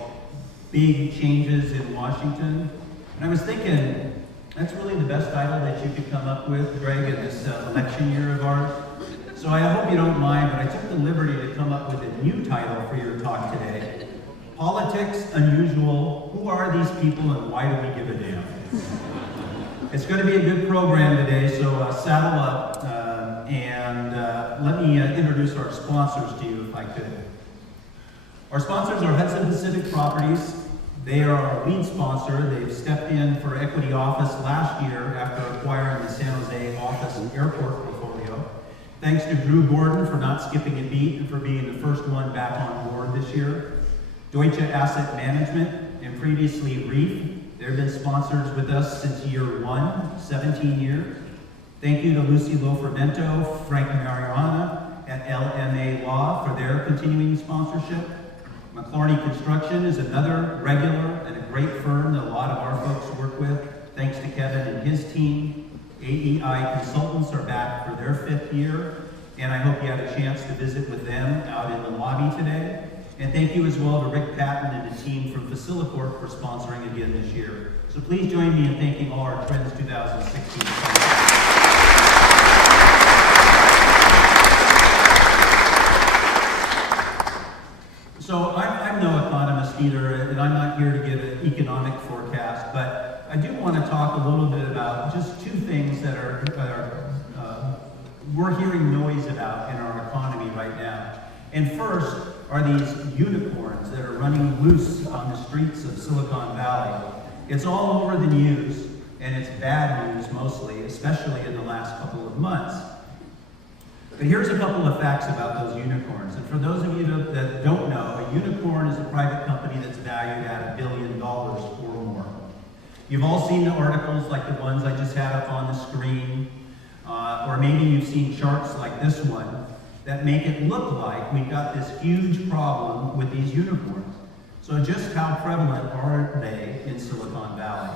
Big Changes in Washington. And I was thinking, that's really the best title that you could come up with, Greg, in this election year of ours. So I hope you don't mind, but I took the liberty to come up with a new title for your talk today. Politics Unusual, Who Are These People and Why Do We Give a Damn? It's going to be a good program today, so saddle up and let me introduce our sponsors to you if I could. Our sponsors are Hudson Pacific Properties. They are our lead sponsor. They've stepped in for equity office last year after acquiring the San Jose office and airport portfolio. Thanks to Drew Gordon for not skipping a beat and for being the first one back on board this year. Deutsche Asset Management and previously Reef. They've been sponsors with us since year 1, 17 years. Thank you to Lucy Lofermento, Frank Mariana at LMA Law for their continuing sponsorship. McClarney Construction is another regular and a great firm that a lot of our folks work with. Thanks to Kevin and his team. AEI Consultants are back for their 5th year, and I hope you had a chance to visit with them out in the lobby today. And thank you as well to Rick Patton and the team from Facilicorp for sponsoring again this year. So please join me in thanking all our Trends 2016. So I'm no economist either, and I'm not here to give an economic forecast, but I do want to talk a little bit about just two things that we're hearing noise about in our economy right now. And first are these unicorns that are running loose on the streets of Silicon Valley. It's all over the news, and it's bad news mostly, especially in the last couple of months. But here's a couple of facts about those unicorns. And for those of you that don't know, a unicorn is a private company that's valued at $1 billion or more. You've all seen the articles like the ones I just had up on the screen, or maybe you've seen charts like this one that make it look like we've got this huge problem with these unicorns. So just how prevalent are they in Silicon Valley?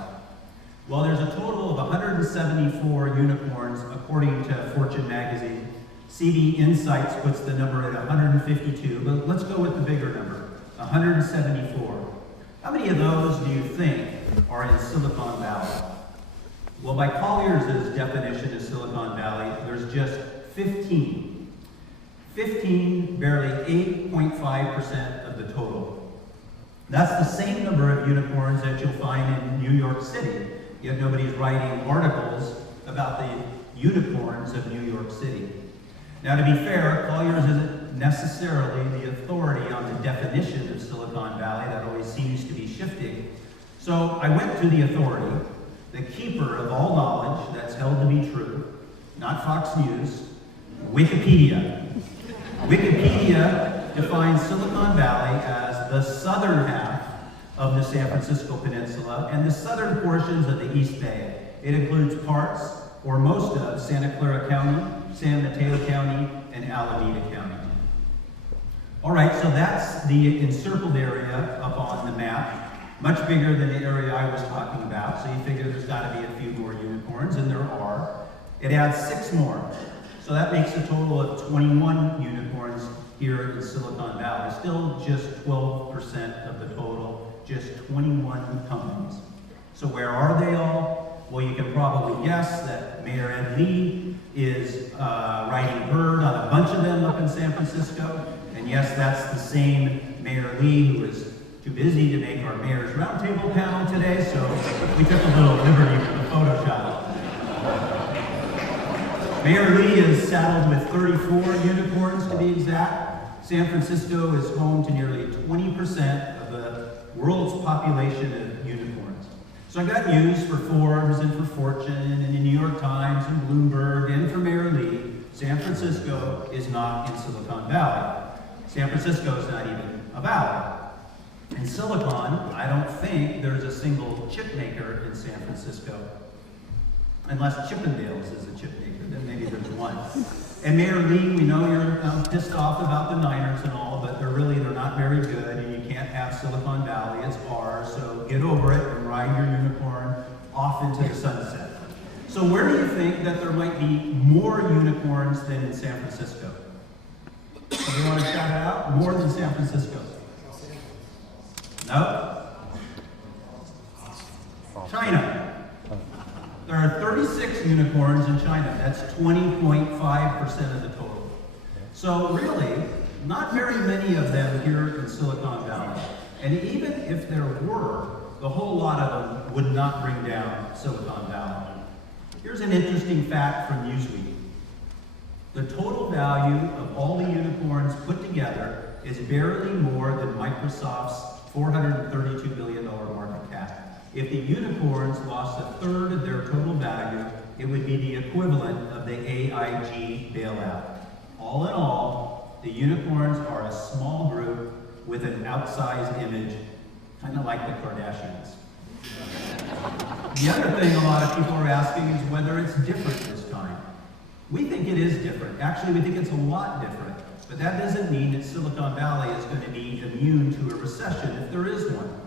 Well, there's a total of 174 unicorns according to Fortune magazine. CB Insights puts the number at 152, but let's go with the bigger number, 174. How many of those do you think are in Silicon Valley? Well, by Colliers' definition of Silicon Valley, there's just 15. 15, barely 8.5% of the total. That's the same number of unicorns that you'll find in New York City, yet nobody's writing articles about the unicorns of New York City. Now, to be fair, Colliers isn't necessarily the authority on the definition of Silicon Valley. That always seems to be shifting. So I went to the authority, the keeper of all knowledge that's held to be true, not Fox News, Wikipedia. Wikipedia defines Silicon Valley as the southern half of the San Francisco Peninsula and the southern portions of the East Bay. It includes parts or most of Santa Clara County, San Mateo County, and Alameda County. All right, so that's the encircled area up on the map, much bigger than the area I was talking about, so you figure there's got to be a few more unicorns, and there are. It adds 6 more, so that makes a total of 21 unicorns here in Silicon Valley. Still just 12% of the total, just 21 companies. So where are they all? Well, you can probably guess that Mayor Ed Lee is riding herd on a bunch of them up in San Francisco. And yes, that's the same Mayor Lee who was too busy to make our Mayor's Roundtable panel today, so we took a little liberty with the Photoshop. Mayor Lee is saddled with 34 unicorns to be exact. San Francisco is home to nearly 20% of the world's population of unicorns. So I got news for Forbes and for Fortune and the New York Times and Bloomberg and for Mayor Lee. San Francisco is not in Silicon Valley. San Francisco is not even a valley. In Silicon, I don't think there's a single chip maker in San Francisco. Unless Chippendales is a chip maker, then maybe there's one. And Mayor Lee, we know you're pissed off about the Niners and all, but they're not very good, and you can't have Silicon Valley, it's ours, so get over it and ride your unicorn off into the sunset. So where do you think that there might be more unicorns than in San Francisco? Do you want to shout it out? More than San Francisco? No? China. There are 36 unicorns in China. That's 20.5% of the total. So really, not very many of them here in Silicon Valley. And even if there were, the whole lot of them would not bring down Silicon Valley. Here's an interesting fact from Newsweek. The total value of all the unicorns put together is barely more than Microsoft's $432 billion market cap. If the unicorns lost a third of their total value, it would be the equivalent of the AIG bailout. All in all, the unicorns are a small group with an outsized image, kind of like the Kardashians. The other thing a lot of people are asking is whether it's different this time. We think it is different. Actually, we think it's a lot different. But that doesn't mean that Silicon Valley is going to be immune to a recession if there is one.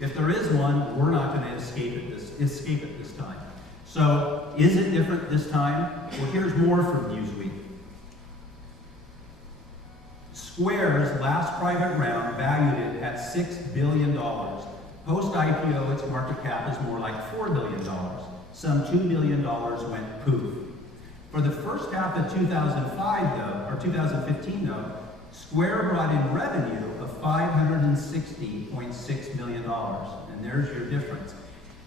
If there is one, we're not going to escape it this time. So, is it different this time? Well, here's more from Newsweek. Square's last private round valued it at $6 billion. Post-IPO, its market cap is more like $4 billion. Some $2 billion went poof. For the first half of 2015 though, Square brought in revenue of $560.6 million, and there's your difference.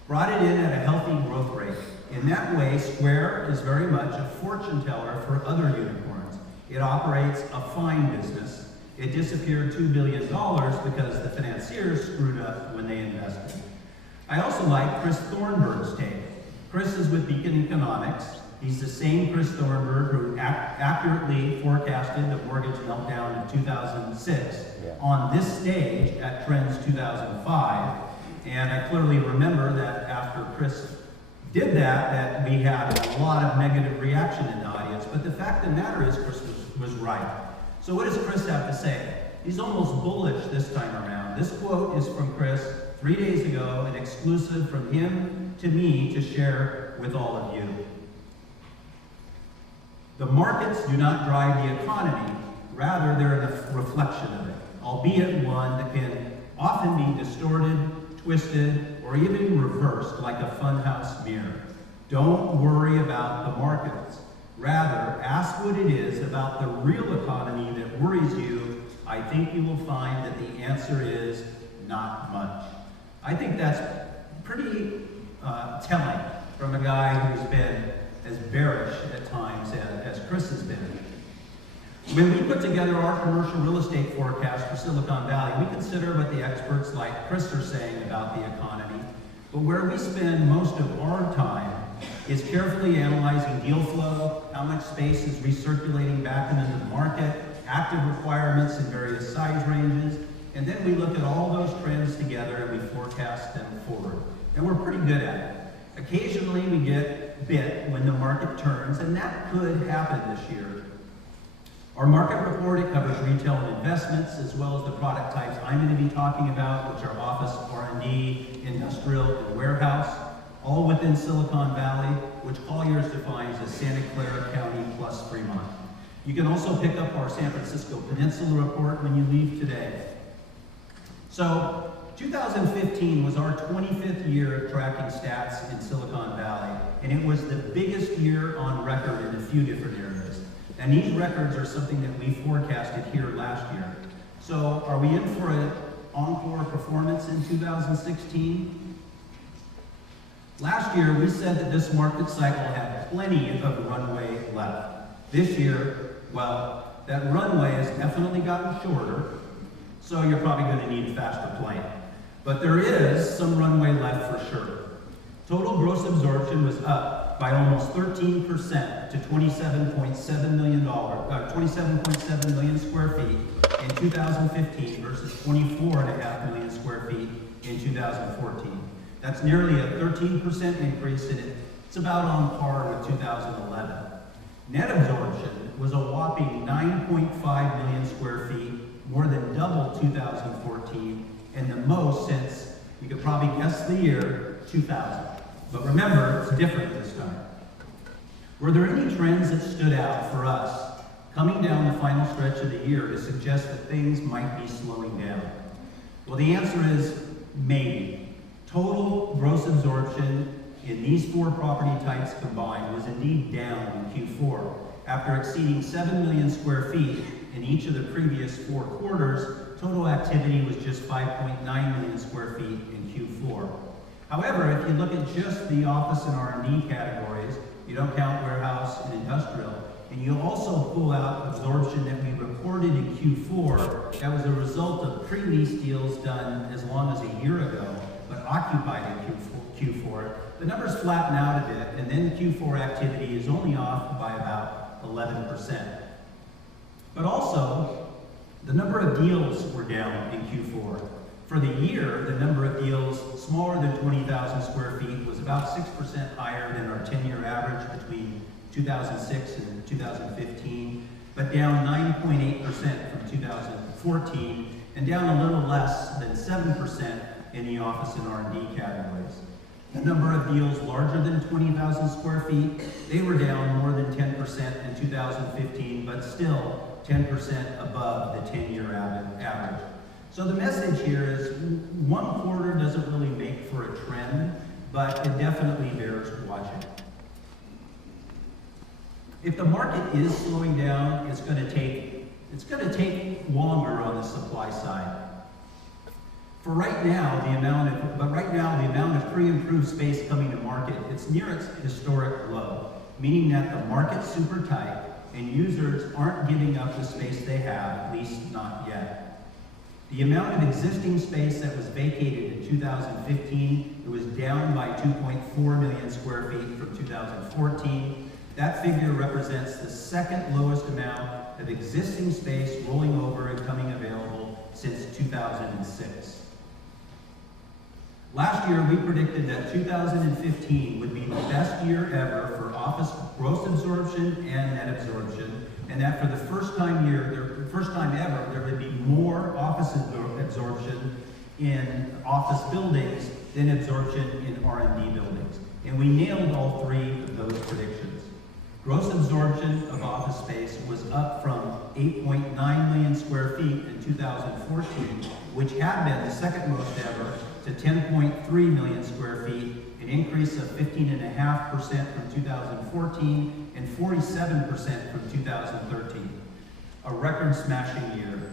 Brought it in at a healthy growth rate. In that way, Square is very much a fortune teller for other unicorns. It operates a fine business. It disappeared $2 billion because the financiers screwed up when they invested. I also like Chris Thornberg's take. Chris is with Beacon Economics. He's the same Chris Thornberg who accurately forecasted the mortgage meltdown in 2006 on this stage at Trends 2005. And I clearly remember that after did that we had a lot of negative reaction in the audience, but the fact of the matter is Chris was right. So what does Chris have to say? He's almost bullish this time around. This quote is from Chris 3 days ago, an exclusive from him to me to share with all of you. The markets do not drive the economy, rather they're a reflection of it, albeit one that can often be distorted, twisted, or even reversed like a funhouse mirror. Don't worry about the markets. Rather, ask what it is about the real economy that worries you. I think you will find that the answer is not much. I think that's pretty telling from a guy who's been as bearish at times as Chris has been. When we put together our commercial real estate forecast for Silicon Valley, we consider what the experts like Chris are saying about the economy, but where we spend most of our time is carefully analyzing deal flow, how much space is recirculating back into the market, active requirements in various size ranges, and then we look at all those trends together and we forecast them forward. And we're pretty good at it. Occasionally we get bit when the market turns, and that could happen this year. Our market report, it covers retail and investments, as well as the product types I'm going to be talking about, which are office, R&D, industrial, and warehouse, all within Silicon Valley, which Colliers defines as Santa Clara County plus Fremont. You can also pick up our San Francisco Peninsula report when you leave today. So, 2015 was our 25th year of tracking stats in Silicon Valley, and it was the biggest year on record in a few different areas. And these records are something that we forecasted here last year. So, are we in for an encore performance in 2016? Last year, we said that this market cycle had plenty of runway left. This year, well, that runway has definitely gotten shorter, so you're probably going to need a faster plane. But there is some runway left for sure. Total gross absorption was up by almost 13% to 27.7 million square feet in 2015 versus 24.5 million square feet in 2014. That's nearly a 13% increase, and it's about on par with 2011. Net absorption was a whopping 9.5 million square feet, more than double 2014, and the most since, you could probably guess the year, 2000. But remember, it's different this time. Were there any trends that stood out for us coming down the final stretch of the year to suggest that things might be slowing down? Well, the answer is maybe. Total gross absorption in these four property types combined was indeed down in Q4. After exceeding 7 million square feet in each of the previous 4 quarters, total activity was just 5.9 million square feet in Q4. However, if you look at just the office and R&D categories, you don't count warehouse and industrial, and you also pull out absorption that we recorded in Q4 that was a result of pre-lease deals done as long as a year ago, but occupied in Q4, the numbers flatten out a bit, and then Q4 activity is only off by about 11%. But also, the number of deals were down in Q4. For the year, the number of deals smaller than 20,000 square feet was about 6% higher than our 10-year average between 2006 and 2015, but down 9.8% from 2014, and down a little less than 7% in the office and R&D categories. The number of deals larger than 20,000 square feet, they were down more than 10% in 2015, but still 10% above the 10-year average. So the message here is one quarter doesn't really make for a trend, but it definitely bears watching. If the market is slowing down, it's going to take longer on the supply side. For right now, the amount of pre-improved space coming to market, it's near its historic low, meaning that the market's super tight and users aren't giving up the space they have, at least not yet. The amount of existing space that was vacated in 2015, it was down by 2.4 million square feet from 2014. That figure represents the second lowest amount of existing space rolling over and coming available since 2006. Last year, we predicted that 2015 would be best year ever for office gross absorption and net absorption, and that for the first time ever, there would be more office absorption in office buildings than absorption in R&D buildings. And we nailed all three of those predictions. Gross absorption of office space was up from 8.9 million square feet in 2014, which had been the second most ever, to 10.3 million square feet, an increase of 15.5% from 2014 and 47% from 2013. A record-smashing year.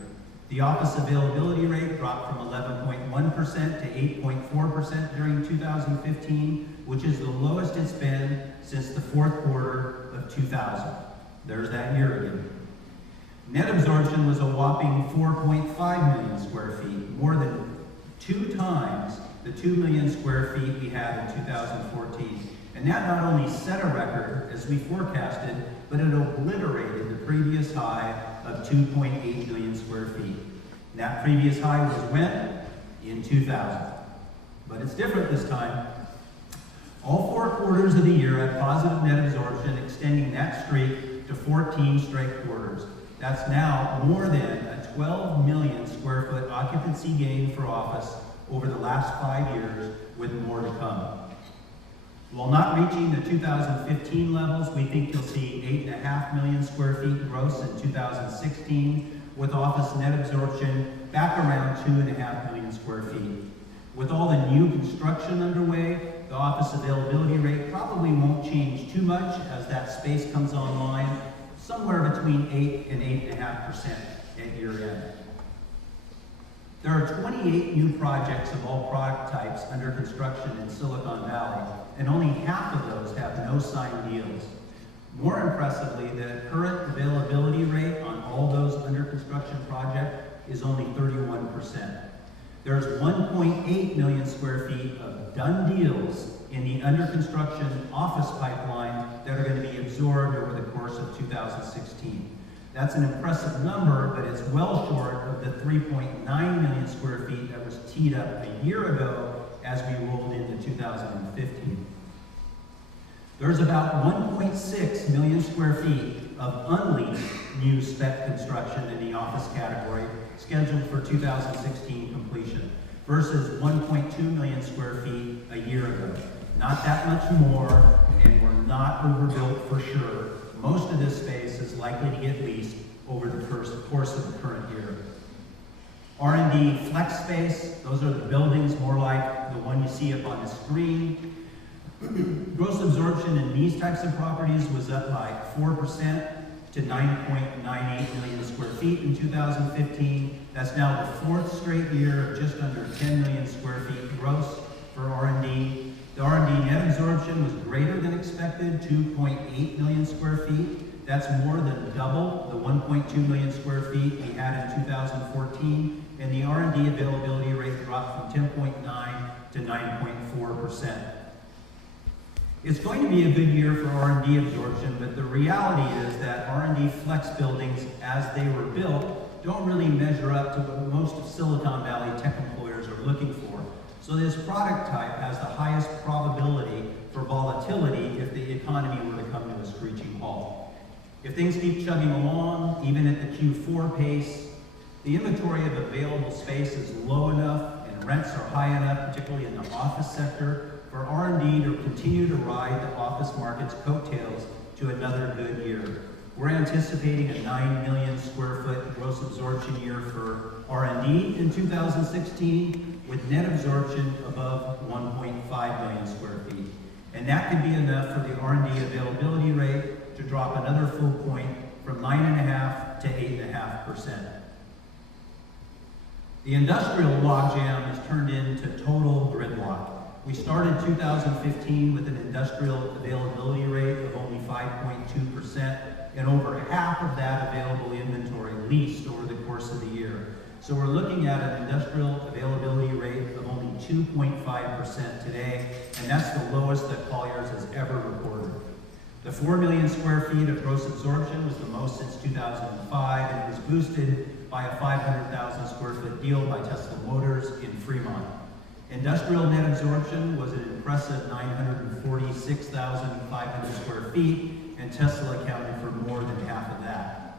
The office availability rate dropped from 11.1% to 8.4% during 2015, which is the lowest it's been since the fourth quarter of 2000. There's that year again. Net absorption was a whopping 4.5 million square feet, more than 2 times the 2 million square feet we had in 2014. And that not only set a record, as we forecasted, but it obliterated the previous high of 2.8 million square feet. And that previous high was when? In 2000. But it's different this time. All 4 quarters of the year had positive net absorption, extending that streak to 14 straight quarters. That's now more than a 12 million square foot occupancy gain for office over the last 5 years, with more to come. While not reaching the 2015 levels, we think you'll see 8.5 million square feet gross in 2016, with office net absorption back around 2.5 million square feet. With all the new construction underway, the office availability rate probably won't change too much as that space comes online, somewhere between 8 and 8.5% at year end. There are 28 new projects of all product types under construction in Silicon Valley, and only half of those have no signed deals. More impressively, the current availability rate on all those under construction projects is only 31%. There's 1.8 million square feet of done deals in the under construction office pipeline that are going to be absorbed over the course of 2016. That's an impressive number, but it's well short of the 3.9 million square feet that was teed up a year ago as we rolled into 2015. There's about 1.6 million square feet of unleased new spec construction in the office category scheduled for 2016 completion versus 1.2 million square feet a year ago. Not that much more, and we're not overbuilt for sure. Most of this space is likely to get leased over the course of the current year. R&D flex space, those are the buildings more like the one you see up on the screen. Gross absorption in these types of properties was up by 4% to 9.98 million square feet in 2015. That's now the 4th straight year of just under 10 million square feet gross for R&D. The R&D net absorption was greater than expected, 2.8 million square feet. That's more than double the 1.2 million square feet we had in 2014, and the R&D availability rate dropped from 10.9 to 9.4%. It's going to be a good year for R&D absorption, but the reality is that R&D flex buildings, as they were built, don't really measure up to what most of Silicon Valley tech employers are looking for. So this product type has the highest probability for volatility if the economy were to come to a screeching halt. If things keep chugging along, even at the Q4 pace, the inventory of available space is low enough and rents are high enough, particularly in the office sector, for R&D to continue to ride the office market's coattails to another good year. We're anticipating a 9 million square foot gross absorption year for R&D in 2016, with net absorption above 1.5 million square feet. And that could be enough for the R&D availability rate to drop another full point from 9.5% to 8.5%. The industrial logjam has turned into total gridlock. We started 2015 with an industrial availability rate of only 5.2%, and over half of that available inventory leased over the course of the year. So we're looking at an industrial availability rate of only 2.5% today, and that's the lowest that Colliers has ever recorded. The 4 million square feet of gross absorption was the most since 2005, and it was boosted by a 500,000 square foot deal by Tesla Motors in Fremont. Industrial net absorption was an impressive 946,500 square feet, and Tesla accounted for more than half of that.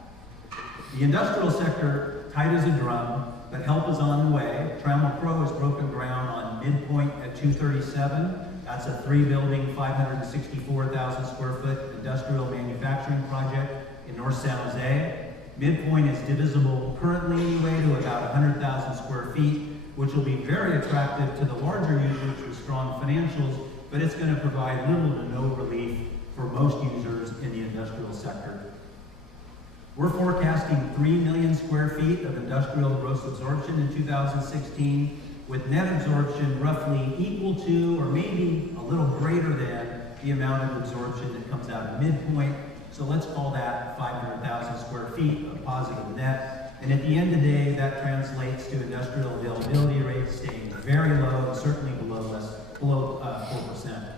The industrial sector, tight as a drum, but help is on the way. Trammell Crow has broken ground on Midpoint at 237. That's a 3-building, 564,000 square foot industrial manufacturing project in North San Jose. Midpoint is divisible currently anyway to about 100,000 square feet, which will be very attractive to the larger users with strong financials, but it's going to provide little to no relief for most users in the industrial sector. We're forecasting 3 million square feet of industrial gross absorption in 2016, with net absorption roughly equal to or maybe a little greater than the amount of absorption that comes out of Midpoint. So let's call that 500,000 square feet of positive net. And at the end of the day, that translates to industrial availability rates staying very low and certainly below 4%.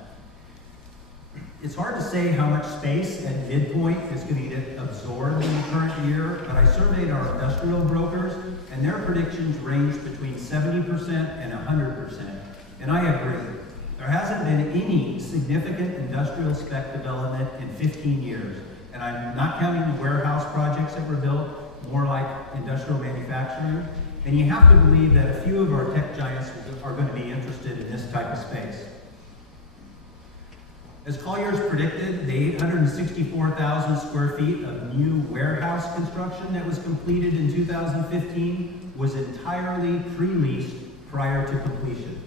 It's hard to say how much space at Midpoint is going to get absorbed in the current year, but I surveyed our industrial brokers, and their predictions range between 70% and 100%. And I agree. There hasn't been any significant industrial spec development in 15 years. And I'm not counting the warehouse projects that were built, more like industrial manufacturing. And you have to believe that a few of our tech giants are going to be interested in this type of space. As Colliers predicted, the 864,000 square feet of new warehouse construction that was completed in 2015 was entirely pre-leased prior to completion.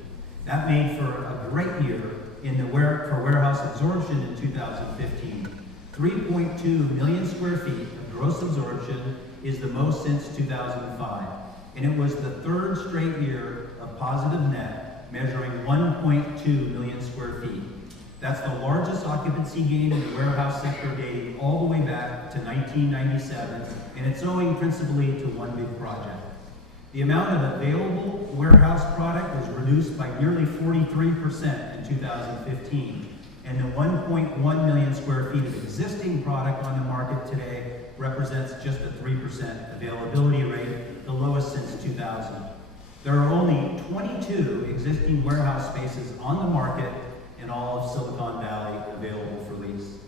That made for a great year for warehouse absorption in 2015. 3.2 million square feet of gross absorption is the most since 2005. And it was the third straight year of positive net, measuring 1.2 million square feet. That's the largest occupancy gain in the warehouse sector dating all the way back to 1997, and it's owing principally to one big project. The amount of available warehouse product was reduced by nearly 43% in 2015, and the 1.1 million square feet of existing product on the market today represents just a 3% availability rate, the lowest since 2000. There are only 22 existing warehouse spaces on the market in all of Silicon Valley available for lease.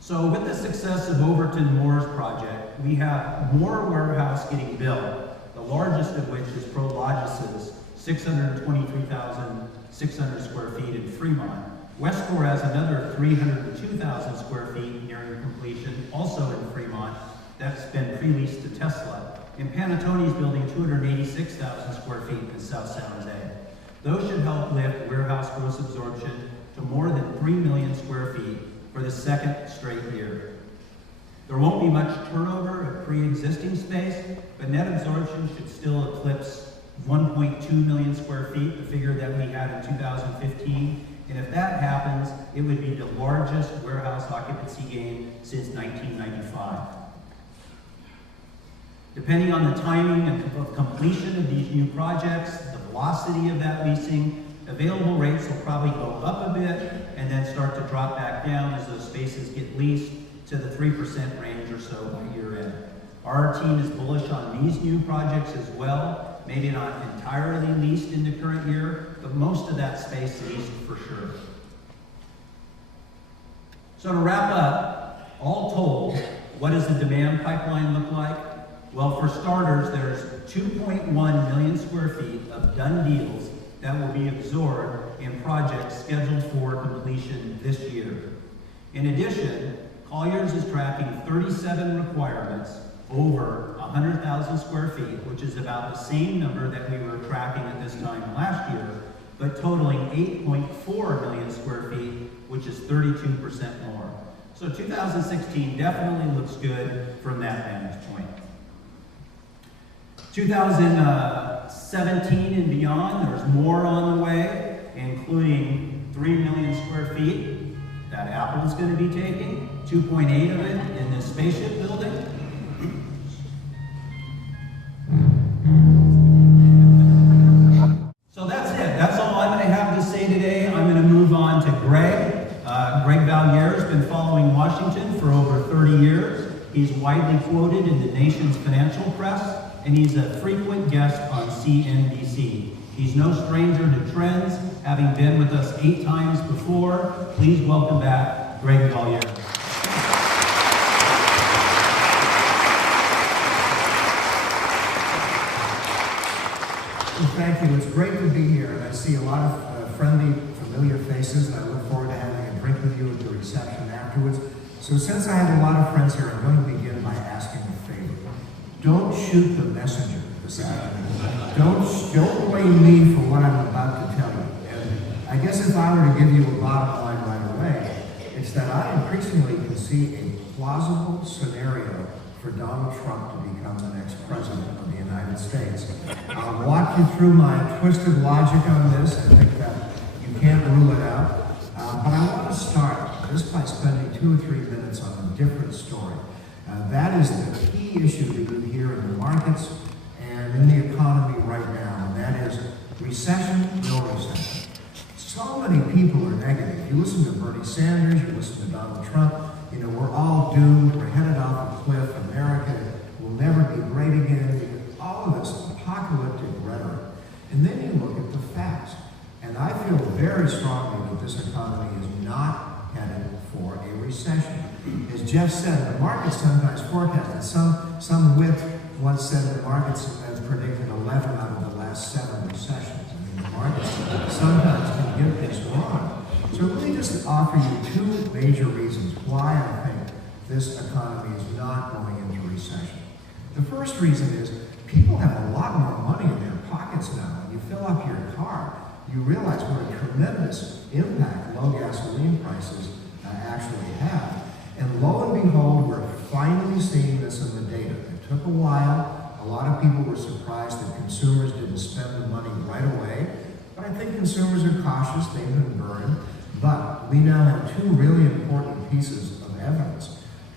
So with the success of Overton Moore's project, we have more warehouse getting built, the largest of which is Prologis's 623,600 square feet in Fremont. Westcor has another 302,000 square feet nearing completion, also in Fremont, that's been pre-leased to Tesla. And Panattoni is building 286,000 square feet in South San Jose. Those should help lift warehouse gross absorption to more than 3 million square feet for the second straight year. There won't be much turnover of pre-existing space, but net absorption should still eclipse 1.2 million square feet, the figure that we had in 2015. And if that happens, it would be the largest warehouse occupancy gain since 1995. Depending on the timing of completion of these new projects, the velocity of that leasing, available rates will probably go up a bit and then start to drop back down as those spaces get leased to the 3% range or so by year end. Our team is bullish on these new projects as well, maybe not entirely leased in the current year, but most of that space leased for sure. So to wrap up, all told, what does the demand pipeline look like? Well, for starters, there's 2.1 million square feet of done deals that will be absorbed in projects scheduled for completion this year. In addition, Colliers is tracking 37 requirements over 100,000 square feet, which is about the same number that we were tracking at this time last year, but totaling 8.4 million square feet, which is 32% more. So 2016 definitely looks good from that vantage point. 2017 and beyond, there's more on the way, including 3 million square feet that Apple is going to be taking, 2.8 of it in this spaceship building. So that's it. That's all I'm going to have to say today. I'm going to move on to Greg. Greg Valliere has been following Washington for over 30 years. He's widely quoted in the nation's financial press, and he's a frequent guest on CNBC. He's no stranger to trends, having been with us 8 times before. Please welcome back Greg Colliers. Well, thank you. It's great to be here, and I see a lot of friendly, familiar faces, and I look forward to having a drink with you at the reception afterwards. So since I have a lot of friends here, I'm going to begin by asking a favor. Don't shoot the messenger this afternoon. Don't blame me for what I'm about to tell you. And I guess if I were to give you a bottom line right away, it's that I increasingly can see a plausible scenario for Donald Trump to become the next president of the United States. I'll walk you through my twisted logic on this. I think that you can't rule it out. But I want to start just by spending 2 or 3 minutes on a different story. That is the key issue that you hear in the markets and in the economy right now, and that is recession, no recession. So many people are negative. You listen to Bernie Sanders, you listen to Donald Trump, you know, we're all doomed, we're headed off a cliff, America will never be great again, all of this apocalyptic rhetoric. And then you look at the facts. And I feel very strongly that this economy is not headed for a recession. As Jeff said, the markets sometimes forecast it. Some wit once said the markets have predicted 11 out of the last 7 recessions. I mean, the markets sometimes can get things wrong. So let me just offer you 2 major reasons why I think this economy is not going into recession. The first reason is people have a lot more money in their pockets now. When you fill up your car, you realize what a tremendous impact low gasoline prices actually have. And lo and behold, we're finally seeing this in the data. It took a while. A lot of people were surprised that consumers didn't spend the money right away. But I think consumers are cautious. They've been burned. But we now have 2 really important pieces of evidence.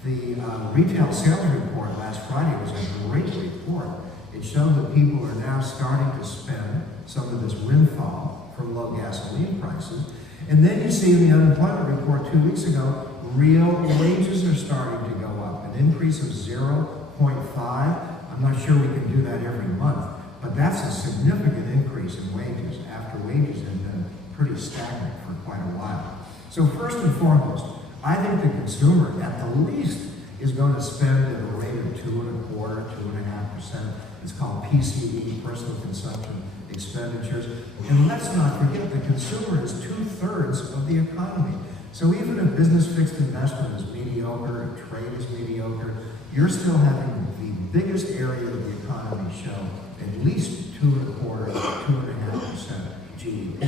The retail sales report last Friday was a great report. It showed that people are now starting to spend some of this windfall from low gasoline prices. And then you see in the unemployment report 2 weeks ago, real wages are starting to go up, an increase of 0.5. I'm not sure we can do that every month, but that's a significant increase in wages after wages have been pretty stagnant for quite a while. So first and foremost, I think the consumer at the least is going to spend at a rate of 2.25%, 2.5%. It's called PCE, personal consumption expenditures. And let's not forget the consumer is 2/3 of the economy. So even if business fixed investment is mediocre, and trade is mediocre, you're still having the biggest area of the economy show at least 2.25%, 2.5% GDP.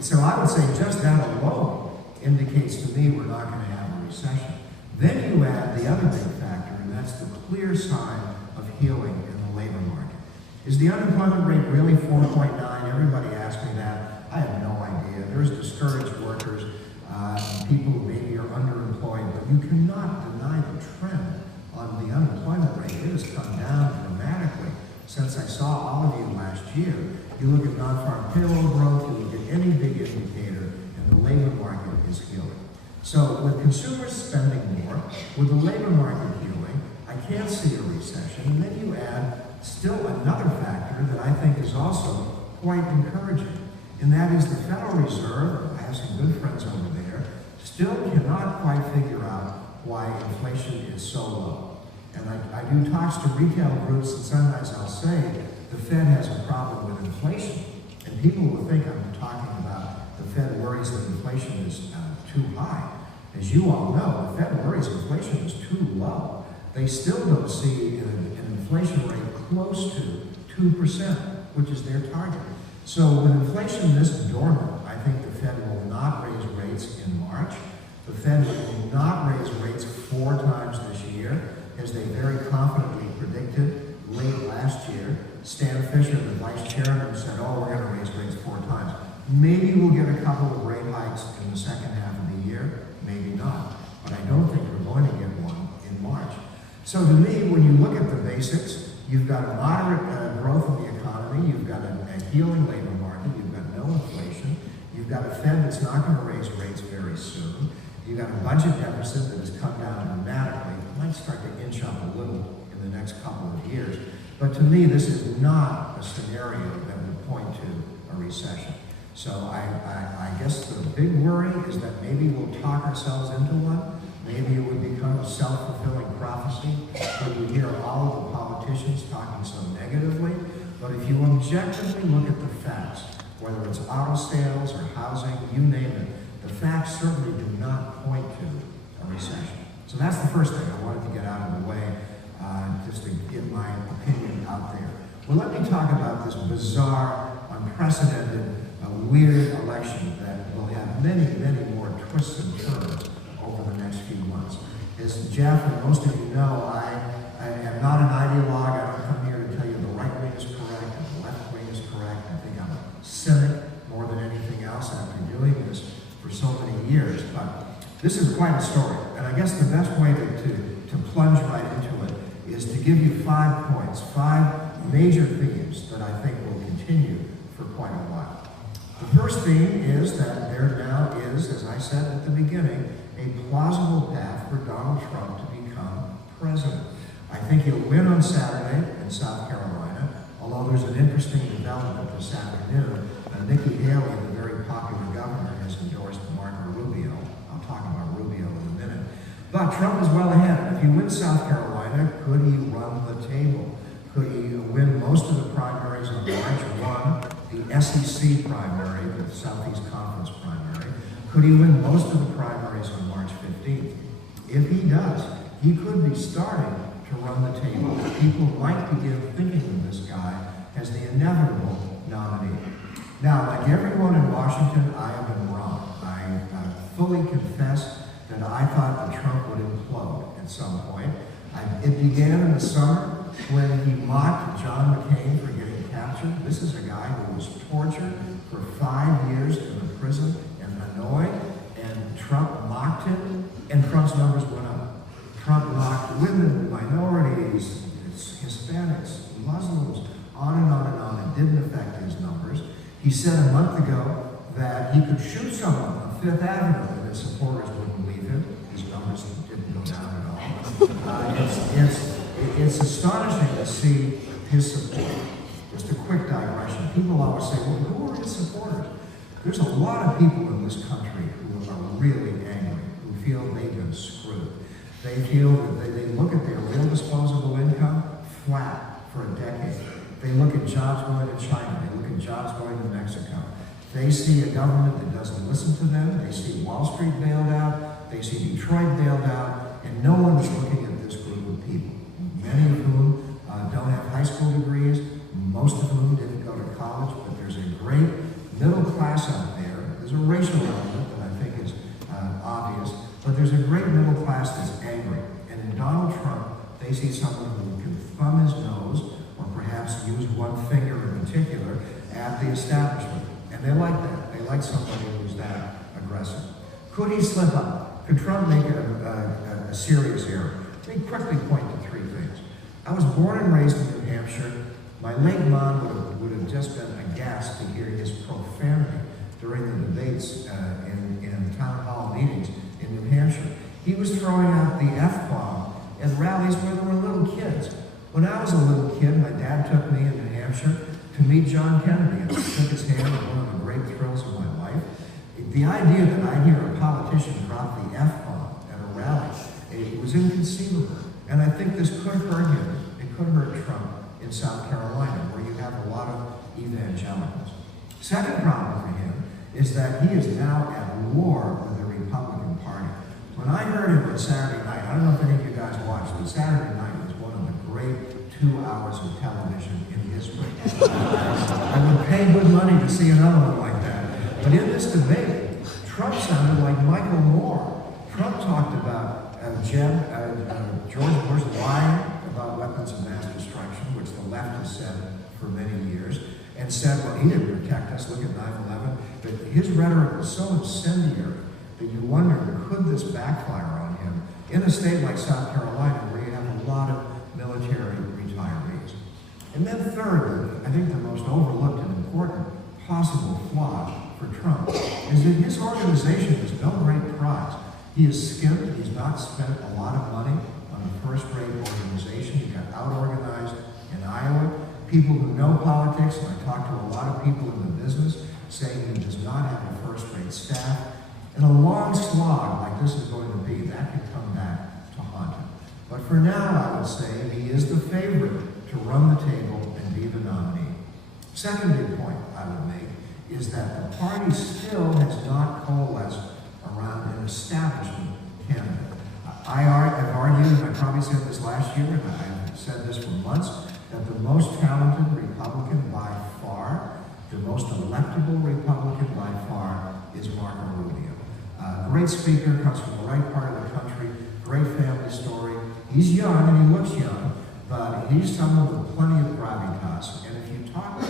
So I would say just that alone indicates to me we're not going to have a recession. Then you add the other big factor, and that's the clear sign of healing in the labor market. Is the unemployment rate really 4.9? Everybody asks me that. I have no idea. There's discouraged workers, people who maybe are underemployed, but you cannot deny the trend on the unemployment rate. It has come down dramatically since I saw all of you last year. You look at non-farm payroll growth, you look at any big indicator, and the labor market is healing. So with consumers spending more, with the labor market healing, I can't see a recession. And then you add still another factor that I think is also quite encouraging, and that is the Federal Reserve, I have some good friends over there, still cannot quite figure out why inflation is so low. And I do talks to retail groups, and sometimes I'll say the Fed has a problem with inflation. And people will think I'm talking about the Fed worries that inflation is too high. As you all know, the Fed worries inflation is too low. They still don't see an inflation rate close to 2%, which is their target. So with inflation this dormant, I think the Fed will not raise rates in March. The Fed will not raise rates 4 times this year, as they very confidently predicted late last year. Stan Fisher, the vice chairman, said, oh, we're going to raise rates 4 times. Maybe we'll get a couple of rate hikes in the second half of the year, maybe not. But I don't think we're going to get one in March. So to me, when you look at the basics, you've got a moderate growth in the economy, you've got a healing labor market, you've got no inflation, you've got a Fed that's not going to raise rates very soon, you've got a budget deficit that has come down dramatically, it might start to inch up a little in the next couple of years. But to me, this is not a scenario that would point to a recession. So I guess the big worry is that maybe we'll talk ourselves into one. Maybe it would become a self-fulfilling prophecy when you hear all of the politicians talking so negatively. But if you objectively look at the facts, whether it's auto sales or housing, you name it, the facts certainly do not point to a recession. So that's the first thing I wanted to get out of the way, just to get my opinion out there. Well, let me talk about this bizarre, unprecedented, weird election that will have many, many more twists and turns over the next few months. As Jeff and most of you know, I am not an ideologue. I don't come here to tell you the right wing is correct and the left wing is correct. I think I'm a cynic more than anything else after doing this for so many years. But this is quite a story. And I guess the best way to plunge right into it is to give you 5 points, 5 major themes that I think will continue for quite a while. The first theme is that there now is, as I said at the beginning, a plausible path for Donald Trump to become president. I think he'll win on Saturday in South Carolina, although there's an interesting development this afternoon. Nikki Haley, the very popular governor, has endorsed Marco Rubio. I'll talk about Rubio in a minute. But Trump is well ahead. If he wins South Carolina, could he run the table? Could he win most of the primaries on March 1? The SEC primary, the Southeast Conference primary. Could he win most of the primaries on March 15th? If he does, he could be starting to run the table. People might begin thinking of this guy as the inevitable nominee. Now, like everyone in Washington, I have been wrong. I fully confess that I thought that Trump would implode at some point. It began in the summer when he mocked John McCain for getting captured. This is a guy who was tortured for 5 years in a prison in Hanoi, and Trump mocked him, and Trump's numbers went up. Trump mocked women, minorities, Hispanics, Muslims, on and on and on. It didn't affect his numbers. He said a month ago that he could shoot someone on Fifth Avenue, and his supporters wouldn't believe him. His numbers didn't go down at all. It's astonishing to see his support. Just a quick digression. People always say, well, who are his supporters? There's a lot of people in this country who are really angry, who feel they've been screwed. They feel that they look at their real disposable income flat for a decade. They look at jobs going to China. They look at jobs going to Mexico. They see a government that doesn't listen to them. They see Wall Street bailed out. They see Detroit bailed out. And no one is looking at this group of people, many of whom don't have high school degrees, most of whom didn't go to college, but there's a great middle class out there. There's a racial element that I think is obvious, but there's a great middle class that's angry. And in Donald Trump, they see someone who can thumb his nose, or perhaps use one finger in particular, at the establishment. And they like that. They like somebody who's that aggressive. Could he slip up? Could Trump make a serious error? Let me quickly point to 3 things. I was born and raised in New Hampshire. My late mom would have just been aghast to hear his profanity during the debates in town hall meetings in New Hampshire. He was throwing out the F-bomb at rallies where there were little kids. When I was a little kid, my dad took me in New Hampshire to meet John Kennedy, and I shook his hand at one of the great thrills of my life. The idea that I'd hear a politician drop the F-bomb at a rally, it was inconceivable. And I think this could hurt him. It could hurt Trump in South Carolina, where you have a lot of evangelicals. Second problem for him is that he is now at war with the Republican Party. When I heard him on Saturday night, I don't know if any of you guys watched, but Saturday night was one of the great 2 hours of television in history. I would pay good money to see another one like that. But in this debate, Trump sounded like Michael Moore. Trump talked about George Bush lying about weapons of mass destruction, which the left has said for many years, and said, well, he didn't protect us, look at 9/11. But his rhetoric was so incendiary that you wonder, could this backfire on him in a state like South Carolina, where you have a lot of military retirees? And then third, I think the most overlooked and important possible flaw for Trump is that his organization is no great prize. He is skimped. He's not spent a lot of money on a first-rate organization. He got out-organized in Iowa. People who know politics, and I talk to a lot of people in the business, saying he does not have a first-rate staff. And a long slog like this is going to be, that could come back to haunt him. But for now, I would say he is the favorite to run the table and be the nominee. Second big point I would make is that the party still has not coalesced around an establishment candidate. I have argued, and I probably said this last year, and I've said this for months, that the most talented Republican by far, the most electable Republican by far, is Marco Rubio. Great speaker, comes from the right part of the country, great family story. He's young and he looks young, but he's someone with plenty of gravitas. And if you talk to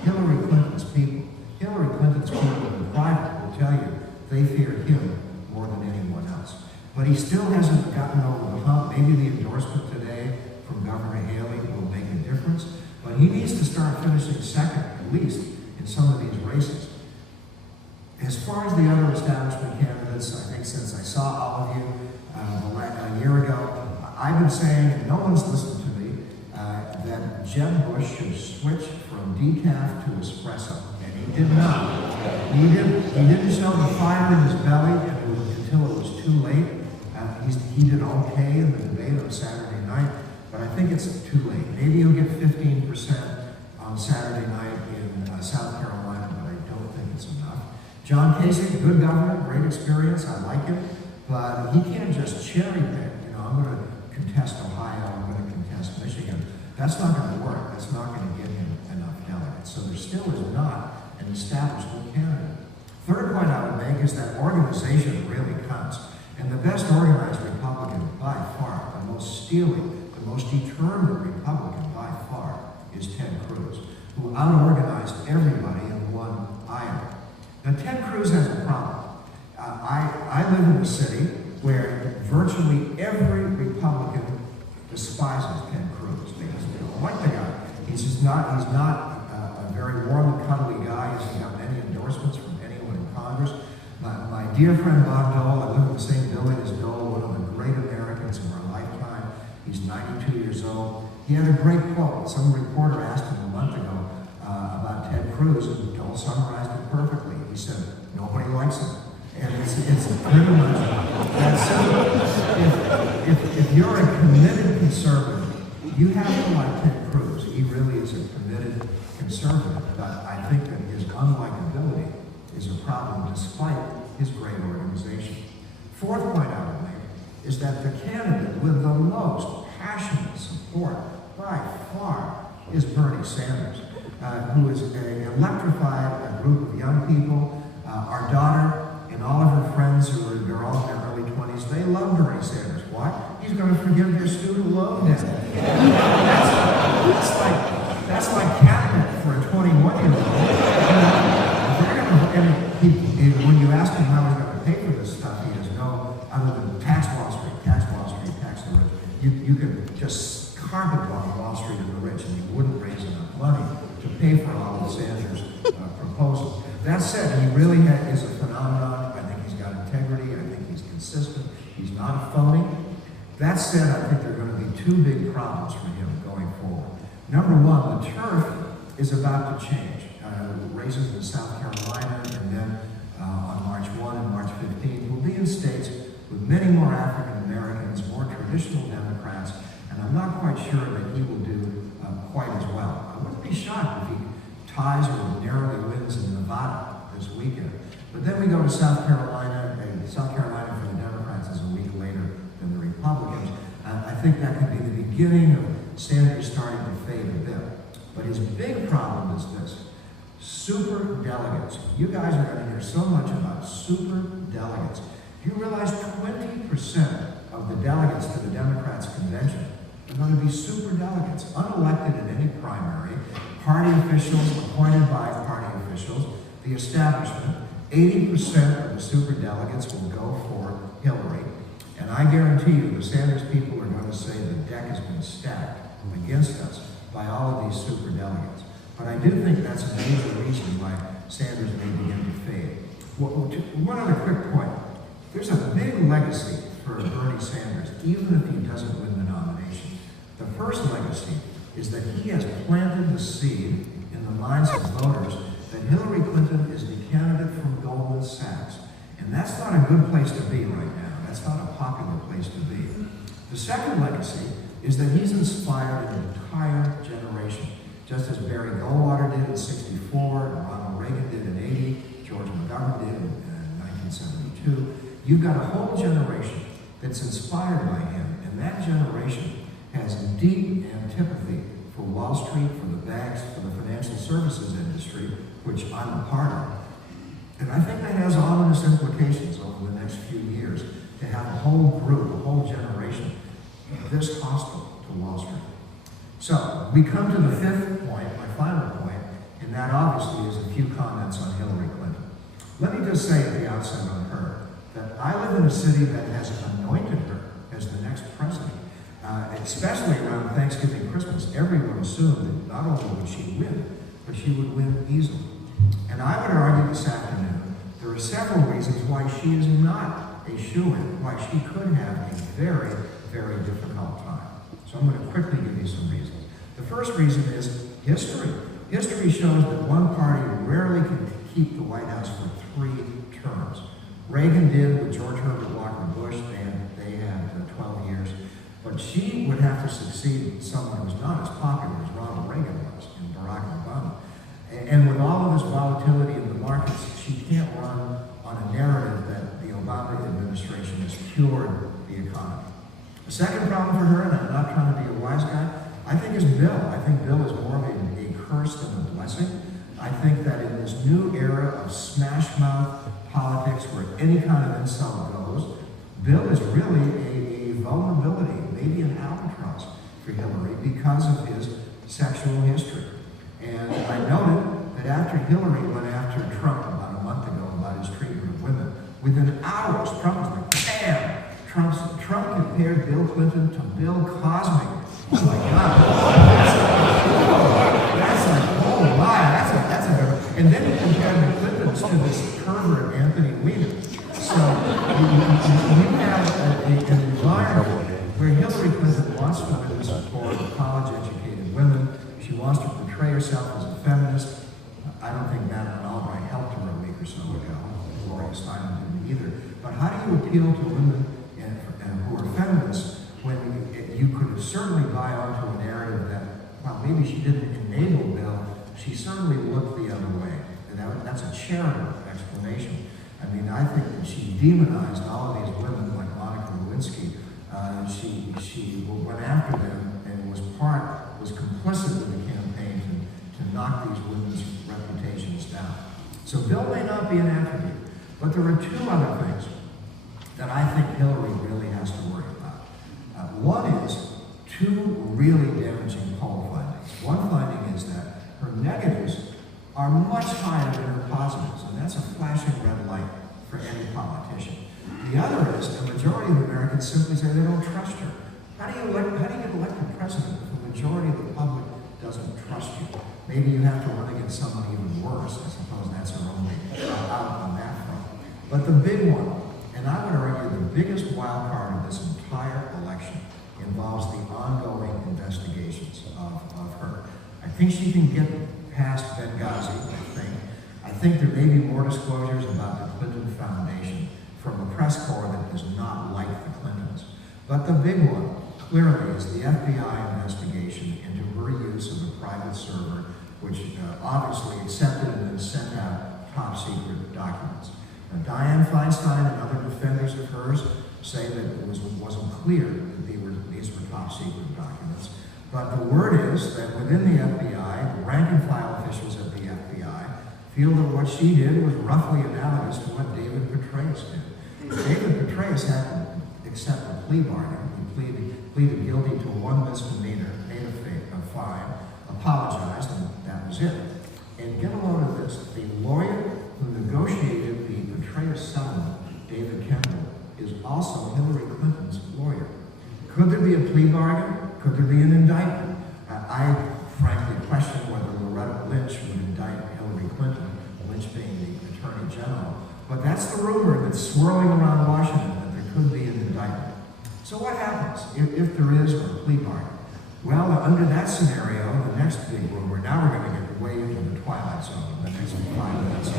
Hillary Clinton's people in private will tell you they fear him more than anyone else. But he still hasn't gotten over the hump. Maybe the endorsement today from Governor Haley will make a difference, but he needs to start finishing second, at least, in some of these races. As far as the other establishment candidates, I think since I saw all of you a year ago, I've been saying, and no one's listened to me, that Jeb Bush should switch from decaf to espresso, and he did not. He didn't show the fire in his belly until it was too late. He did okay in the debate on Saturday night, but I think it's too late. Maybe he'll get 15% on Saturday night in South Carolina, but I don't think it's enough. John Kasich, good governor, great experience, I like him, but he can't just cherry pick. You know, I'm going to contest Ohio, I'm going to contest Michigan. That's not going to work. That's not going to get him enough delegates. So there still is not an establishment candidate. Third point I would make is that organization really counts. And the best organized Republican by far, the most steely, the most determined Republican by far is Ted Cruz, who out-organized everybody and won Iowa. Now, Ted Cruz has a problem. I live in a city where virtually every Republican despises Ted Cruz because they don't like the guy. He's not a very warm and cuddly guy. He doesn't have any endorsements from anyone in Congress. My dear friend Bob Dole, I live in the same building as Dole, one of the great Americans of our lifetime. He's 92 years old. He had a great quote. Some reporter asked him a month ago about Ted Cruz, and Dole summarized it perfectly. He said, nobody likes him. And it's pretty much that simple. If you're a committed conservative, you have to like Ted Cruz. He really is a committed conservative, but I think that his unlikability is a problem despite his great organization. Fourth point I would make is that the candidate with the most passionate support by far is Bernie Sanders, who is electrified a group of young people. Our daughter and all of her friends they're all in their early 20s, they love Bernie Sanders. Why? He's going to forgive their student loan debt. That's like catnip for a 21-year-old. When you ask him how he's going to pay for this stuff, he has no, other than tax Wall Street, tax the rich. You could just carpet bomb Wall Street and the rich, and you wouldn't raise enough money to pay for all of Sanders' proposals. That said, he really is a phenomenon. I think he's got integrity. I think he's consistent. He's not a phony. That said, I think there are going to be two big problems for him going forward. Number one, the turf is about to change. Races in South Carolina, and then on March 1 and March 15, will be in states with many more African Americans, more traditional Democrats, and I'm not quite sure that he will do quite as well. I wouldn't be shocked if he ties or narrowly wins in Nevada this weekend. But then we go to South Carolina, and South Carolina for the Democrats is a week later than the Republicans. I think that could be the beginning of Sanders starting to fade a bit. But his big problem is this: super delegates. You guys are going to hear so much about super delegates. Do you realize 20% of the delegates to the Democrats' convention are going to be super delegates, unelected in any primary, party officials appointed by party officials, the establishment. 80% of the super delegates will go for Hillary. And I guarantee you the Sanders people are going to say the deck has been stacked against us by all of these super delegates. But I do think that's a major reason why Sanders may begin to fade. One other quick point. There's a big legacy for Bernie Sanders, even if he doesn't win the nomination. The first legacy is that he has planted the seed in the minds of voters that Hillary Clinton is the candidate from Goldman Sachs. And that's not a good place to be right now. That's not a popular place to be. The second legacy is that he's inspired an entire generation, just as Barry Goldwater did in '64, and Ronald Reagan did in '80, George McGovern did in 1972. You've got a whole generation that's inspired by him, and that generation has deep antipathy for Wall Street, for the banks, for the financial services industry, which I'm a part of. And I think that has ominous implications over the next few years to have a whole group, a whole generation this hostile to Wall Street. So we come to the fifth point, my final point, and that obviously is a few comments on Hillary Clinton. Let me just say at the outset on her that I live in a city that has anointed her as the next president. Especially around Thanksgiving, Christmas, everyone assumed that not only would she win, but she would win easily. And I would argue this afternoon, there are several reasons why she is not a shoo-in, why she could have a very, very difficult time. So I'm going to quickly give you some reasons. The first reason is history. History shows that one party rarely can keep the White House for 3 terms. Reagan did with George Herbert Walker Bush, they had 12 years. But she would have to succeed with someone who's not as popular as Ronald Reagan was and Barack Obama. And with all of this volatility in the markets, she can't run on a narrative that the Obama administration has cured the economy. The second problem for her, and I'm not trying to be a wise guy, I think is Bill. I think Bill is more of a curse than a blessing. I think that in this new era of smash mouth politics where any kind of insult goes, Bill is really a vulnerability, maybe an albatross for Hillary because of his sexual history. And I noted that after Hillary went after Trump about a month ago about his treatment of women, within hours, Trump was like, bam! Trump compared Bill Clinton to Bill Cosby. Oh my God. That's like, oh my, that's a, and then he compared the Clintons to this pervert Anthony Weiner. So you have an environment where Hillary Clinton wants women to support college-educated women. She wants to portray herself as a feminist. I don't think Madeleine Albright helped her a week or so ago. Gloria Steinem didn't either. But how do you appeal to women who are feminists when you could certainly buy onto a narrative that, well, maybe she didn't enable Bill, she certainly looked the other way. And that's a charitable explanation. I mean, I think that she demonized all of these women like Monica Lewinsky. She went after them and was complicit in the campaign to knock these women's reputations down. So Bill may not be an attribute, but there are 2 other things that I think Hillary really has to worry about. One is 2 really damaging poll findings. One finding is that her negatives are much higher than her positives, and that's a flashing red light for any politician. The other is the majority of Americans simply say they don't trust her. How do you get elected president if the majority of the public doesn't trust you? Maybe you have to run against someone even worse. I suppose that's her only out on that front. But the big one, and I would argue the biggest wild card of this entire election, involves the ongoing investigations of her. I think she can get past Benghazi, I think there may be more disclosures about the Clinton Foundation from a press corps that does not like the Clintons. But the big one, clearly, is the FBI investigation into her use of a private server, which obviously accepted and then sent out top-secret documents. Now, Dianne Feinstein and other defenders of hers say that it wasn't clear that these were top-secret documents. But the word is that within the FBI, the rank-and-file officials at the FBI feel that what she did was roughly analogous to what David Petraeus did. David Petraeus had to accept a plea bargain. He pleaded guilty to 1 misdemeanor, paid a fine, apologized, and that was it. And get a load of this. The lawyer who negotiated the Petraeus settlement, David Kendall, is also Hillary Clinton's lawyer. Could there be a plea bargain? Could there be an indictment? I frankly question whether Loretta Lynch would indict Hillary Clinton, Lynch being the Attorney General. But that's the rumor that's swirling around Washington, that there could be an indictment. So what happens if there is a plea bargain? Well, under that scenario, the next big rumor, now we're going to get way into the twilight zone in the next 5 minutes.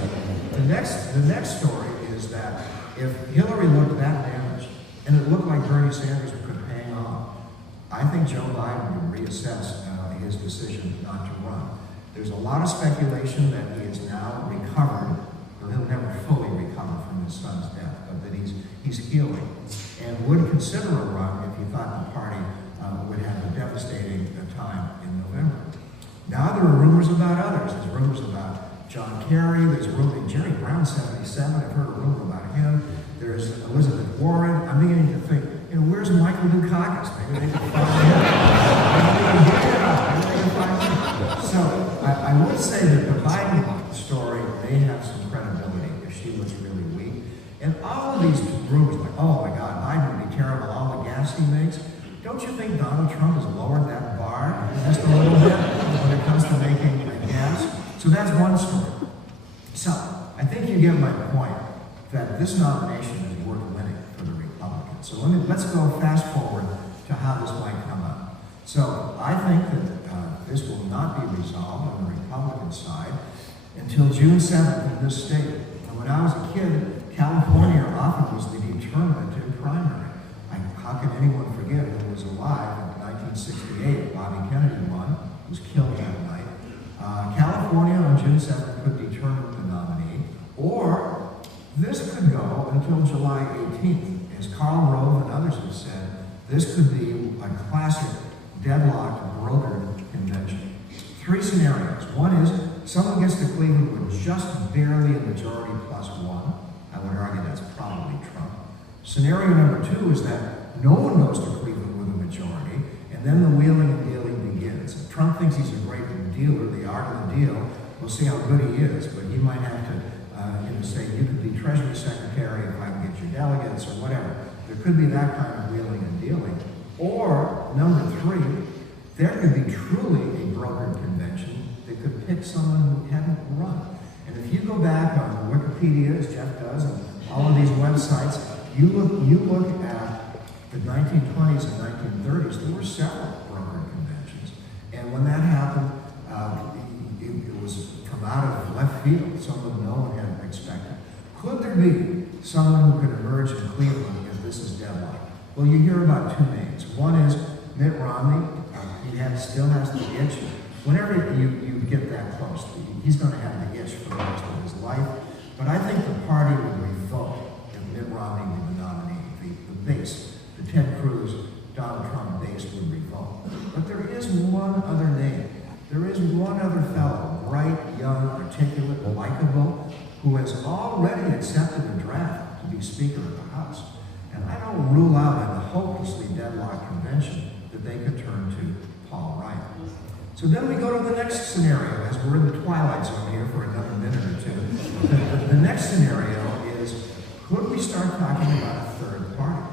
The next story is that if Hillary looked that damaged, and it looked like Bernie Sanders could hang on, I think Joe Biden would reassess his decision not to run. There's a lot of speculation that he is now recovered, but he'll never fully recover from his son's death, but that he's healing, and would consider a run if he thought the party would have a devastating time in November. Now there are rumors about others. There's rumors about John Kerry. There's a rumor, Jerry Brown, 77. I've heard a rumor about him. There's Elizabeth Warren. I'm beginning to think, where's Michael Dukakis? Maybe they can find him. Maybe they can find him. So I would say that the Biden story may have some credibility if she looks really weak. And all of these rumors, like, oh my God, Biden would be terrible, all the gas he makes. Don't you think Donald Trump has lowered that bar just a little bit when it comes to making gas? So that's one story. So I think you get my point that this nomination is worth winning for the Republicans. So let's go fast forward to how this might come out. So I think that this will not be resolved on the Republican side until June 7th in this state. And when I was a kid, California often was the determinant primary. How can anyone forget who was alive in 1968? Bobby Kennedy won, was killed that night. California on June 7th could determine the nominee, or this could go until July 18th. As Karl Rove and others have said, this could be a classic deadlocked, brokered convention. 3 scenarios. One is someone gets to Cleveland with just barely a majority plus 1. I would argue that's probably Trump. Scenario number 2 is that no one goes to Cleveland with a majority, and then the wheeling and dealing begins. If Trump thinks he's a great dealer, the art of the deal, we'll see how good he is, but he might have to say, you could be Treasury Secretary if I can get your delegates or whatever. There could be that kind of wheeling and dealing. Or, number 3, there could be truly a brokered convention that could pick someone who hadn't run. And if you go back on Wikipedia, as Jeff does, and all of these websites, you look at the 1920s and 1930s, there were several brokered conventions. And when that happened, it was come out of left field, something no one had expected. Could there be someone who could emerge in Cleveland if this is deadlocked? Well, you hear about 2 names. One is Mitt Romney. He still has the itch. Whenever you get that close, he's going to have the itch for the rest of his life. But I think the party would revolt if Mitt Romney were the nominee. The base, the Ted Cruz, Donald Trump base would revolt. But there is one other name. There is one other fellow, bright, young, articulate, likable, who has already accepted a draft to be Speaker of the House. And I don't rule out in a hopelessly deadlocked convention that they could turn to Paul Ryan. So then we go to the next scenario, as we're in the twilight zone here for another minute or 2. The next scenario is, could we start talking about a third party?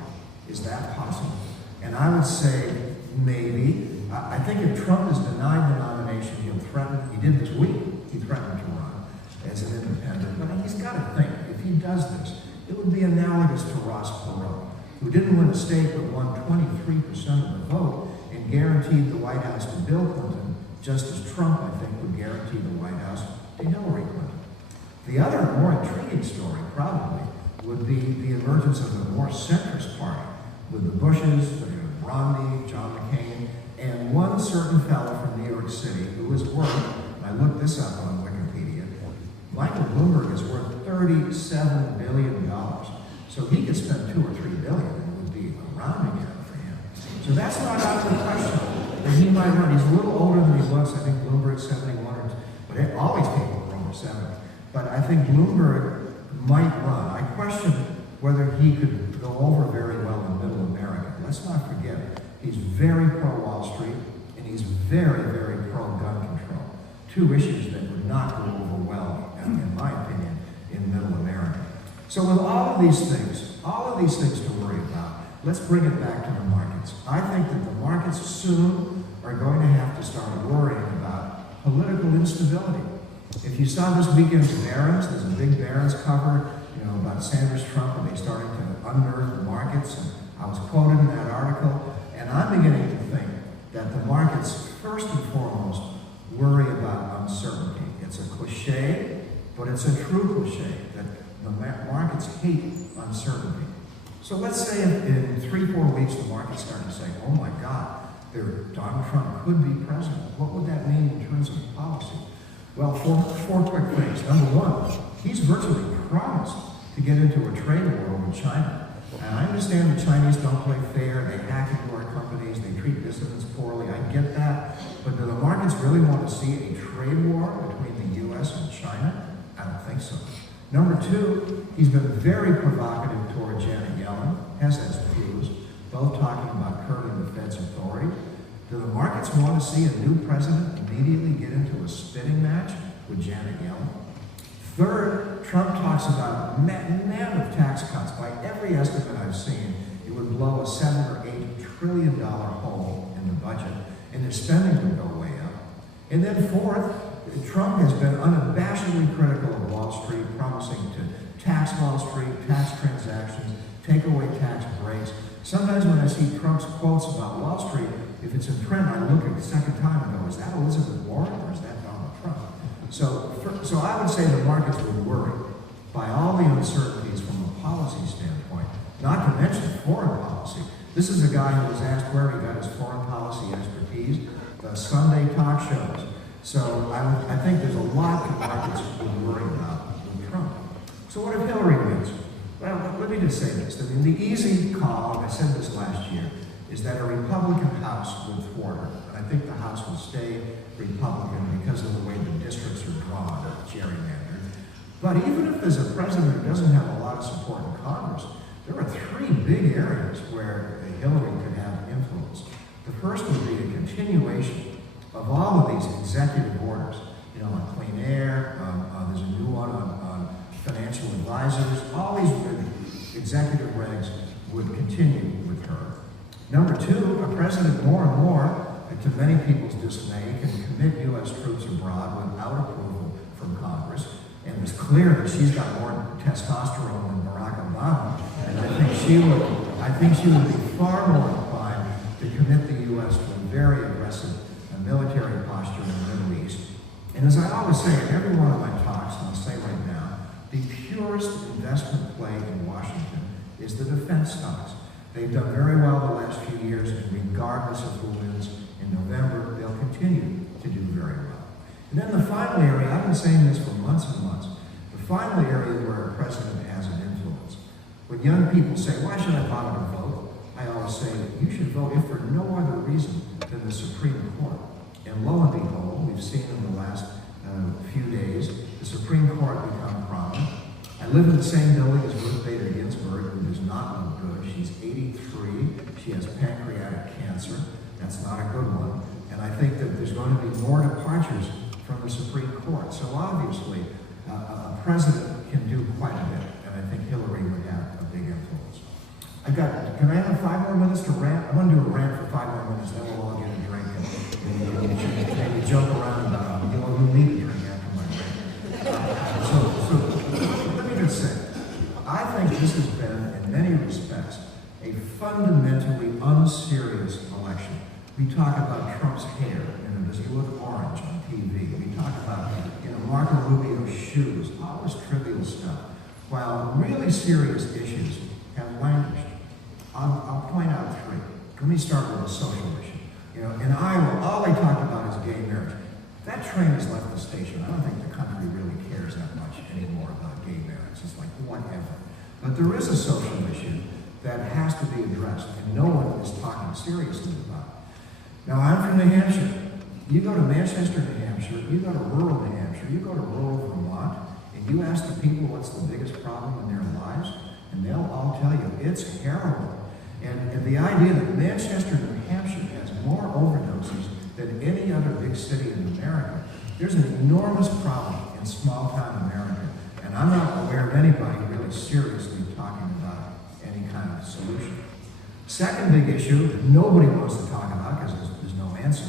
Is that possible? And I would say maybe. I think if Trump is denied the nomination, he'll threaten, he did this week, he threatened to run as an independent. But he's got to think, if he does this, it would be analogous to Ross Perot, who didn't win a state but won 23% of the vote and guaranteed the White House to Bill Clinton, just as Trump, I think, would guarantee the White House to Hillary Clinton. The other more intriguing story, probably, would be the emergence of a more centrist party, with the Bushes, Romney, John McCain, and one certain fellow from New York City who is worth, and I looked this up on Wikipedia, Michael Bloomberg is worth $37 billion. So he could spend $2 or $3 billion and it would be a rounding error for him. So that's not out of the question that he might run. He's a little older than he looks. I think Bloomberg's 71 or, but all these people are over 70. But I think Bloomberg might run. I question whether he could go over very well in middle America. Let's not forget, he's very pro-Wall Street, and he's very, very pro-gun control. 2 issues that would not go over well, in my opinion, in middle America. So with all of these things to worry about, let's bring it back to the markets. I think that the markets soon are going to have to start worrying about political instability. If you saw this weekend's Barron's, there's a big Barron's cover, about Sanders, Trump, and they starting to unnerve the markets. And I was quoted in that article, and I'm beginning to think that the markets, first and foremost, worry about uncertainty. It's a cliche, but it's a true cliche that the markets hate uncertainty. So let's say in 3-4 weeks the markets start to say, oh my God, Donald Trump could be president. What would that mean in terms of policy? Well, four quick things. Number one, he's virtually promised to get into a trade war with China. And I understand the Chinese don't play fair, they hack into our companies, they treat dissidents poorly, I get that. But do the markets really want to see a trade war between the US and China? I don't think so. Number two, he's been very provocative toward Janet Yellen, as has Cruz, both talking about curbing the Fed's authority. Do the markets want to see a new president immediately get into a spitting match with Janet Yellen? Third, Trump talks about mammoth tax cuts. By every estimate I've seen, it would blow a $7 or $8 trillion hole in the budget, and their spending would go way up. And then fourth, Trump has been unabashedly critical of Wall Street, promising to tax Wall Street, tax transactions, take away tax breaks. Sometimes when I see Trump's quotes about Wall Street, if it's in print, I look at the second time and go, is that Elizabeth Warren or is that Donald Trump? So I would say the markets would worry by all the uncertainties from a policy standpoint, not to mention foreign policy. This is a guy who was asked where he got his foreign policy expertise, the Sunday talk shows. So I think there's a lot the markets would worry about with Trump. So what if Hillary wins? Well, let me just say this. I mean, the easy call, and I said this last year, is that a Republican House would thwart her. And I think the House will stay Republican because of the way the districts are drawn, gerrymandered. But even if there's a president who doesn't have a lot of support in Congress, there are 3 big areas where Hillary could have influence. The first would be a continuation of all of these executive orders, on clean air, there's a new one on financial advisors, all these executive regs would continue with her. Number 2, a president more and more, to many people's dismay, can commit U.S. troops abroad without approval from Congress. And it's clear that she's got more testosterone than Barack Obama. And I think she would be far more inclined to commit the U.S. to a very aggressive military posture in the Middle East. And as I always say in every one of my talks, and I'll say right now, the purest investment play in Washington is the defense stocks. They've done very well the last few years, and regardless of who wins in November, they'll continue to do very well. And then the final area, I've been saying this for months and months, the final area where a president has an influence. When young people say, why should I bother to vote? I always say that you should vote if for no other reason than the Supreme Court. And lo and behold, we've seen in the last few days, the Supreme Court become prominent. I live in the same building as Ruth Bader Ginsburg, who does not look good. She's 83. She has pancreatic cancer. That's not a good one. And I think that there's going to be more departures from the Supreme Court. So obviously, a president can do quite a bit. And I think Hillary would have a big influence. Can I have 5 more minutes to rant? I'm going to do a rant for 5 more minutes, then we'll all get a drink and maybe joke around about it. You'll need a drink after my rant. So let me just say, I think this has been, in many respects, a fundamentally unserious election. We talk about Trump's hair, does he look orange on TV? We talk about, Marco Rubio's shoes, all this trivial stuff, while really serious issues have languished. I'll point out 3. Let me start with a social issue. In Iowa, all they talk about is gay marriage. That train has left the station. I don't think the country really cares that much anymore about gay marriage. It's like, whatever. But there is a social issue that has to be addressed, and no one is talking seriously about it. Now, I'm from New Hampshire. You go to Manchester, New Hampshire, you go to rural New Hampshire, you go to rural Vermont, and you ask the people what's the biggest problem in their lives, and they'll all tell you it's heroin. And the idea that Manchester, New Hampshire has more overdoses than any other big city in America, there's an enormous problem in small-town America, and I'm not aware of anybody really seriously talking about any kind of solution. Second big issue that nobody wants to talk about because there's no answer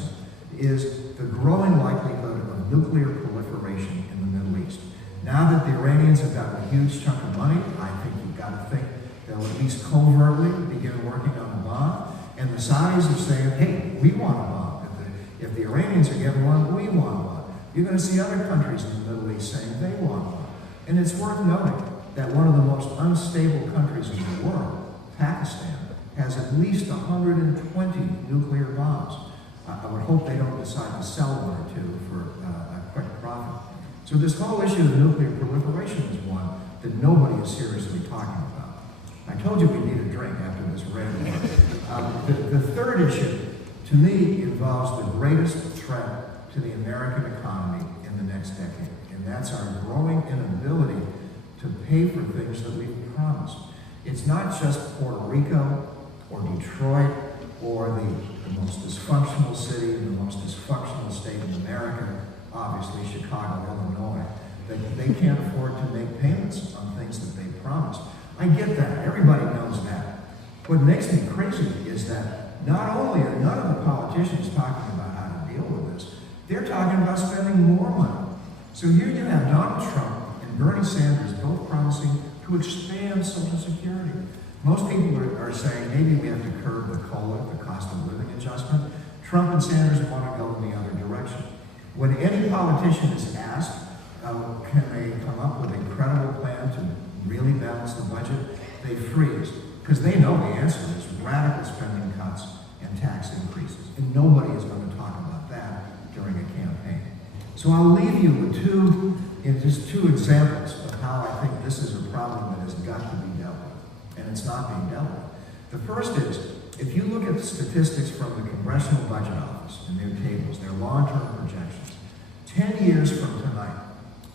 is the growing likelihood of nuclear proliferation in the Middle East. Now that the Iranians have got a huge chunk of money, I think you've got to think they'll at least covertly begin working on a bomb. And the Saudis are saying, hey, we want a bomb. Iranians are getting one, we want one. You're going to see other countries in the Middle East saying they want one. And it's worth noting that one of the most unstable countries in the world, Pakistan, has at least 120 nuclear bombs. I would hope they don't decide to sell one or two for a quick profit. So this whole issue of nuclear proliferation is one that nobody is seriously talking about. I told you we need a drink after this rant. The third issue, to me, involves the greatest threat to the American economy in the next decade, and that's our growing inability to pay for things that we've promised. It's not just Puerto Rico or Detroit or the most dysfunctional city and the most dysfunctional state in America, obviously Chicago, Illinois, that they can't afford to make payments on things that they promised. I get that. Everybody knows that. What makes me crazy is that not only are none of the politicians talking about how to deal with this, they're talking about spending more money. So here you have Donald Trump and Bernie Sanders both promising to expand Social Security. Most people are saying maybe we have to curb the COLA, the cost of living adjustment. Trump and Sanders want to go in the other direction. When any politician is asked, can they come up with a credible plan to really balance the budget, they freeze, because they know the answer is radical spending cuts and tax increases. And nobody is going to talk about that during a campaign. So I'll leave you with just two examples of how I think this is a problem that has got to be dealt with, and it's not being dealt with. The first is, if you look at the statistics from the Congressional Budget Office and their tables, their long-term projections, 10 years from tonight,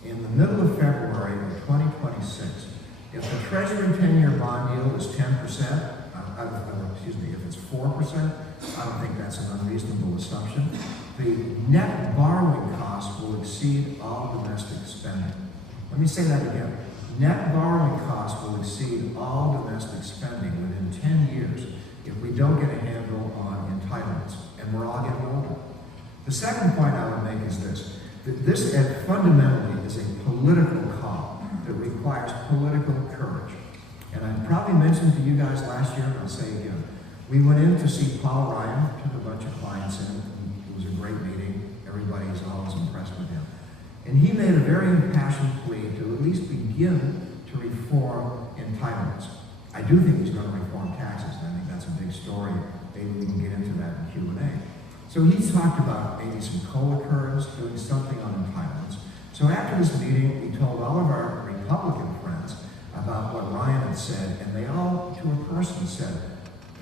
in the middle of February of 2026, if the Treasury 10-year bond yield is 10%, if it's 4%, I don't think that's an unreasonable assumption. The net borrowing cost will exceed all domestic spending. Let me say that again. Net borrowing costs will exceed all domestic spending within 10 years if we don't get a handle on entitlements, and we're all getting older. The second point I would make is this, that this fundamentally is a political call that requires political courage. And I probably mentioned to you guys last year, and I'll say again, we went in to see Paul Ryan, took a bunch of clients in, it was a great meeting, everybody is always impressed with him. And he made a very impassioned plea to at least begin to reform entitlements. I do think he's going to reform taxes, and I think that's a big story. Maybe we can get into that in Q&A. So he talked about maybe some COLA curves, doing something on entitlements. So after this meeting, we told all of our Republican friends about what Ryan had said, and they all, to a person, said,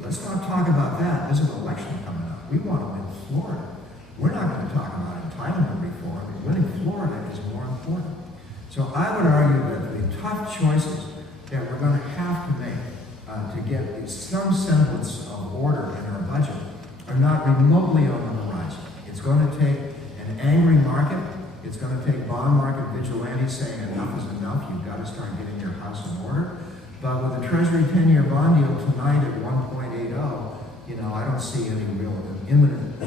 let's not talk about that. There's an election coming up. We want to win Florida. We're not going to talk about entitlement reform. Winning Florida is more important. So I would argue that the tough choices that we're going to have to make to get some semblance of order in our budget are not remotely on the horizon. It's going to take an angry market. It's going to take bond market vigilantes saying enough is enough. You've got to start getting your house in order. But with the Treasury 10-year bond yield tonight at 1.80, I don't see any real imminent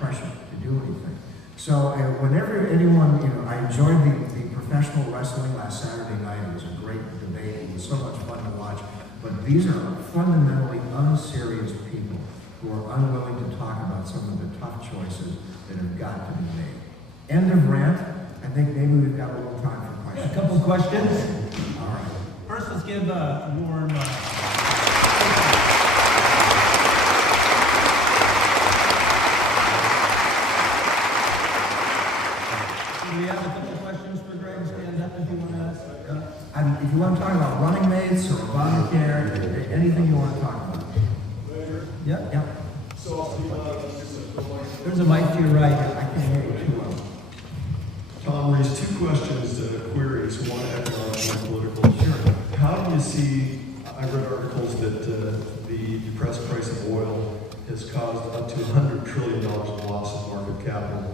pressure to do anything. So whenever anyone, I enjoyed the professional wrestling last Saturday night. It was a great debate. It was so much fun to watch. But these are fundamentally unserious people who are unwilling to talk about some of the tough choices that have got to be made. End of rant. I think maybe we've got a little time for questions. A couple of questions. All right. First, let's give a warm. Do we have a couple of questions for Greg? Stand up if you want to ask. If you want to talk about running mates or Obamacare, anything you want to talk about. Yep. Yep. There's a mic to your right. I can't hear you too well. Tom raised two questions, queries, one economic, one political. Sure. How do you see, I read articles that the depressed price of oil has caused up to $100 trillion of loss of market capital.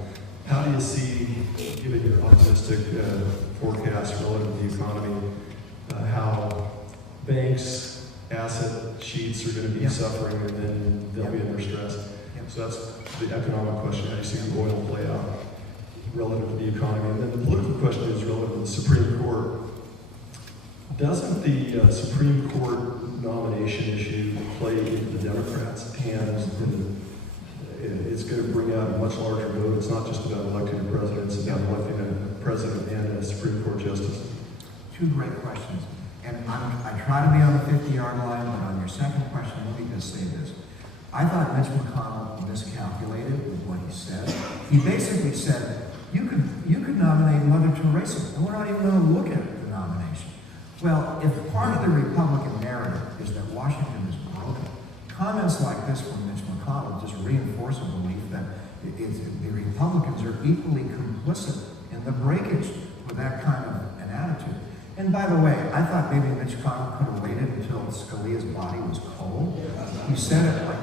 How do you see, given your optimistic forecast relative to the economy, how banks' asset sheets are going to be suffering and then they'll be under stress? So that's the economic question. How do you see the oil play out relative to the economy? And then the political question is relative to the Supreme Court. Doesn't the Supreme Court nomination issue play into the Democrats' hands it's going to bring out a much larger vote. It's not just about electing a president, it's about electing a president and a Supreme Court justice. Two great questions. And I try to be on the 50-yard line, but on your second question, let me just say this. I thought Mitch McConnell miscalculated with what he said. He basically said, you could nominate Mother Teresa, and we're not even going to look at the nomination. Well, if part of the Republican narrative is that Washington is broken, comments like this from Mitch McConnell just reinforce a belief that the Republicans are equally complicit in the breakage with that kind of an attitude. And by the way, I thought maybe Mitch McConnell could have waited until Scalia's body was cold. He said it like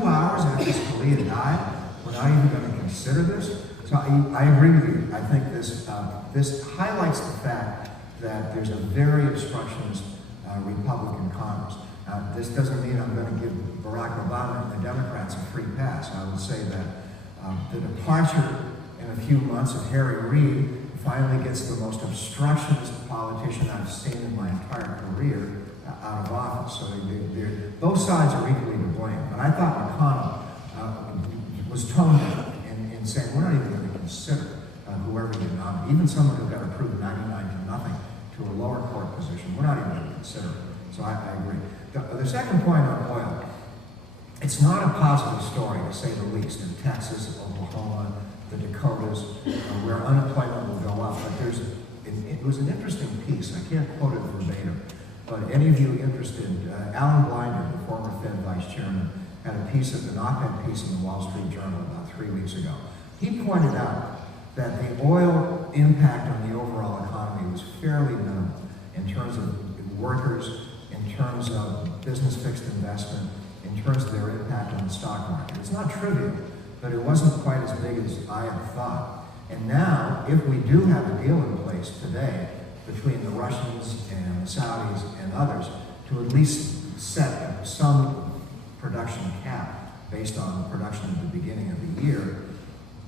2 hours after Scalia died. We're not even going to consider this. So I agree with you. I think this highlights the fact that there's a very obstructionist Republican Congress. This doesn't mean I'm going to give Barack Obama and the Democrats a free pass. I would say that the departure in a few months of Harry Reid finally gets the most obstructionist politician I've seen in my entire career out of office. So both sides are equally to blame. But I thought McConnell was tone deaf in saying we're not even going to consider whoever you nominate, even someone who got approved 99-0 to a lower court position. We're not even going to consider it. So I agree. The second point on oil, it's not a positive story, to say the least, in Texas, Oklahoma, the Dakotas, where unemployment will go up. But it was an interesting piece. I can't quote it verbatim, but any of you interested, Alan Blinder, the former Fed vice chairman, had a piece of an op-ed piece in the Wall Street Journal about 3 weeks ago. He pointed out that the oil impact on the overall economy was fairly minimal in terms of workers, in terms of business fixed investment, in terms of their impact on the stock market. It's not trivial, but it wasn't quite as big as I had thought. And now, if we do have a deal in place today between the Russians and the Saudis and others to at least set some production cap based on production at the beginning of the year,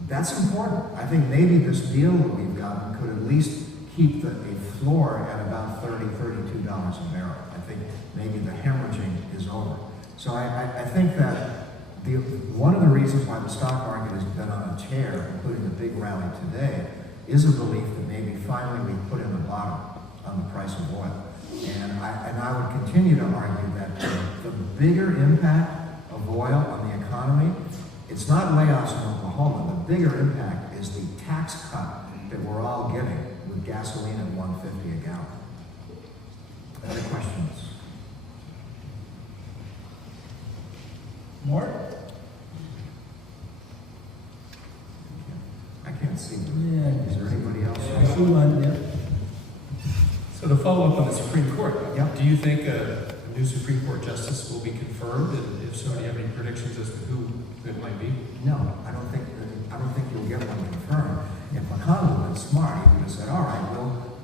that's important. I think maybe this deal that we've gotten could at least keep a floor at about $30, $32 a barrel. I think maybe the hemorrhaging is over. So I think that one of the reasons why the stock market has been on a tear, including the big rally today, is a belief that maybe finally we put in a bottom on the price of oil. And I would continue to argue that the bigger impact of oil on the economy, it's not layoffs in Oklahoma. The bigger impact is the tax cut that we're all getting with gasoline at $1.50 a gallon. Other questions? More? I can't see them. Yeah. Is there anybody else? I see one, yeah. So to follow up on the Supreme Court, Yep. do you think a new Supreme Court justice will be confirmed? And if so, do you have any predictions as to who it might be? No, I don't think you'll get one confirmed. If McConnell had been smart, he would have said, all right,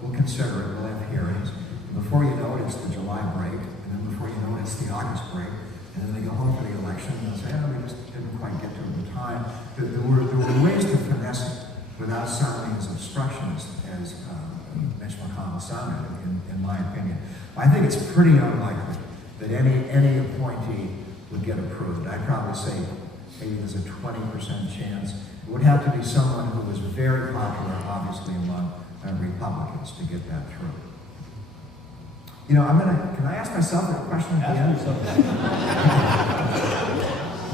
we'll consider it, we'll have hearings. And before you know it, it's the July break, and then before you know it, it's the August break, and then they go home for the election and say, oh, we just didn't quite get to it in time. There were ways to finesse it without sounding as obstructionist as Mitch McConnell sounded, in my opinion. I think it's pretty unlikely that any appointee would get approved. I'd probably say maybe there's a 20% chance. It would have to be someone who was very popular, obviously, among Republicans to get that through. You know, can I ask myself a question at the end?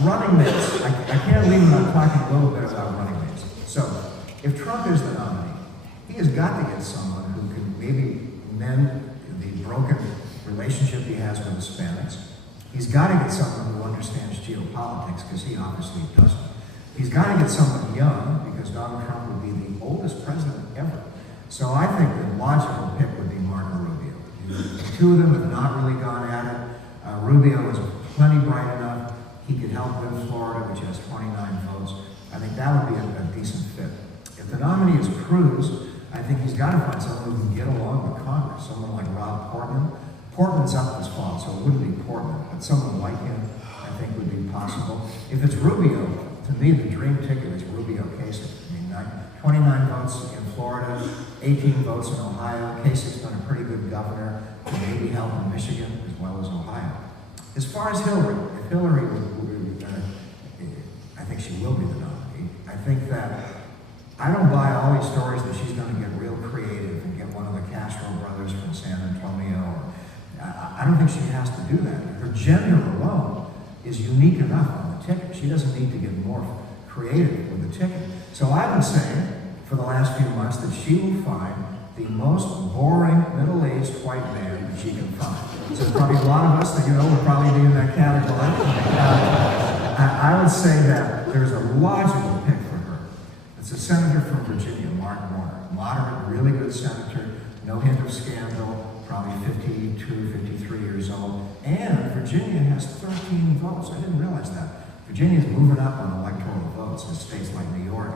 Running mates. I can't leave without talking a little bit about running mates. So, if Trump is the nominee, he has got to get someone who can maybe mend the broken relationship he has with Hispanics. He's got to get someone who understands geopolitics, because he obviously doesn't. He's got to get someone young, because Donald Trump would be the oldest president ever. So I think the logical pick would be Marco Rubio. The two of them have not really gone at it. Rubio is plenty bright enough. He could help win Florida, which has 29 votes. I think that would be a decent fit. If the nominee is Cruz, I think he's got to find someone who can get along with Congress, someone like Rob Portman. Portman's up this fall, so it wouldn't be Portman, but someone like him, I think, would be possible. If it's Rubio, to me, the dream ticket is Rubio Kasich. I mean, 29 votes in Florida, 18 votes in Ohio. Kasich's been a pretty good governor, and maybe help in Michigan as well as Ohio. As far as Hillary, if Hillary I think she will be the nominee. I think that I don't buy all these stories that she's going to get real creative and get one of the Castro brothers from San Antonio. I don't think she has to do that. Her gender alone is unique enough on the ticket. She doesn't need to get more creative with the ticket. So I've been saying for the last few months that she will find the most boring middle-aged white man that she can find. So there's probably a lot of us that, will probably be in that category. I would say that there's a logical pick for her. It's a senator from Virginia, Mark Warner. Moderate, really good senator, no hint of scandal, probably 52, 53 years old. And Virginia has 13 votes. I didn't realize that. Virginia's moving up on electoral votes in states like New York,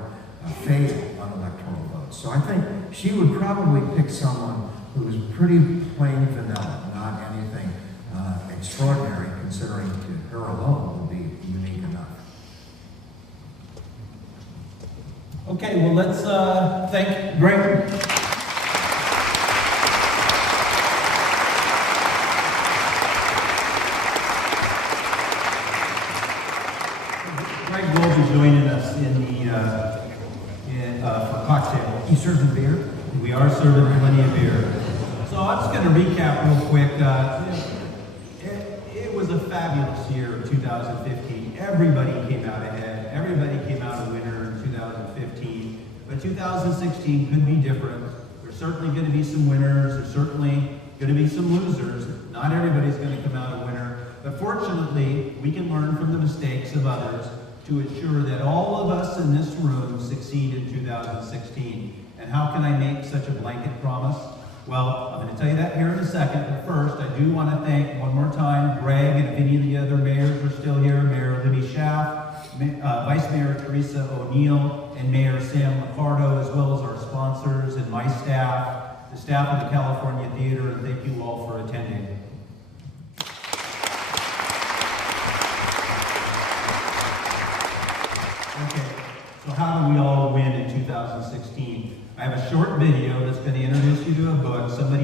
fail on electoral votes. So I think she would probably pick someone who is pretty plain vanilla, not anything extraordinary, considering that her alone would be unique enough. Okay, well, let's thank Greg. Greg will be joining us for cocktail. You serving beer? We are serving plenty of beer. So I'm just going to recap real quick. It was a fabulous year, 2015. Everybody came out ahead. Everybody came out a winner in 2015. But 2016 could be different. There's certainly going to be some winners. There's certainly going to be some losers. Not everybody's going to come out a winner. But fortunately, we can learn from the mistakes of others to ensure that all of us in this room succeed in 2016. And how can I make such a blanket promise? Well, I'm going to tell you that here in a second, but first, I do want to thank one more time Greg, and if any of the other mayors are still here, Mayor Libby Schaaf, Vice Mayor Teresa O'Neill, and Mayor Sam Licardo, as well as our sponsors and my staff, the staff of the California Theater, and thank you all for attending. Okay, so how do we all win in 2016? I have a short video that's going to introduce you to a book. Some of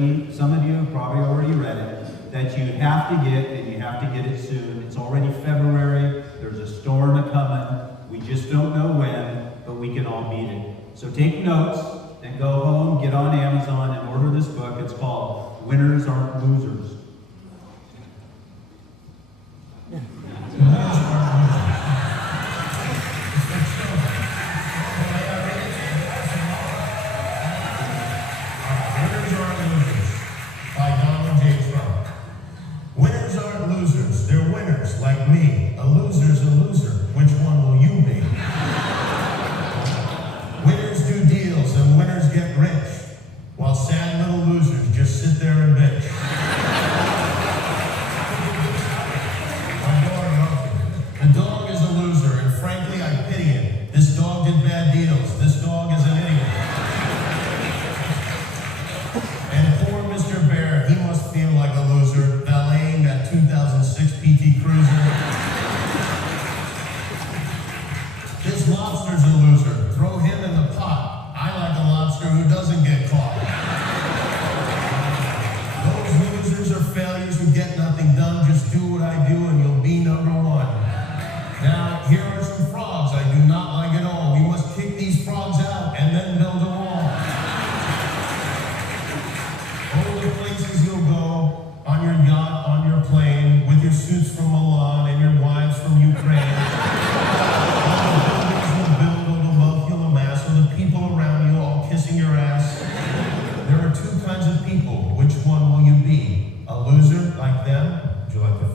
you have probably already read it, that you have to get, and you have to get it soon. It's already February. There's a storm a-coming. We just don't know when, but we can all beat it. So take notes, and go home, get on Amazon, and order this book. It's called Winners Aren't Losers. There are two kinds of people. Which one will you be? A loser like them? Would you like to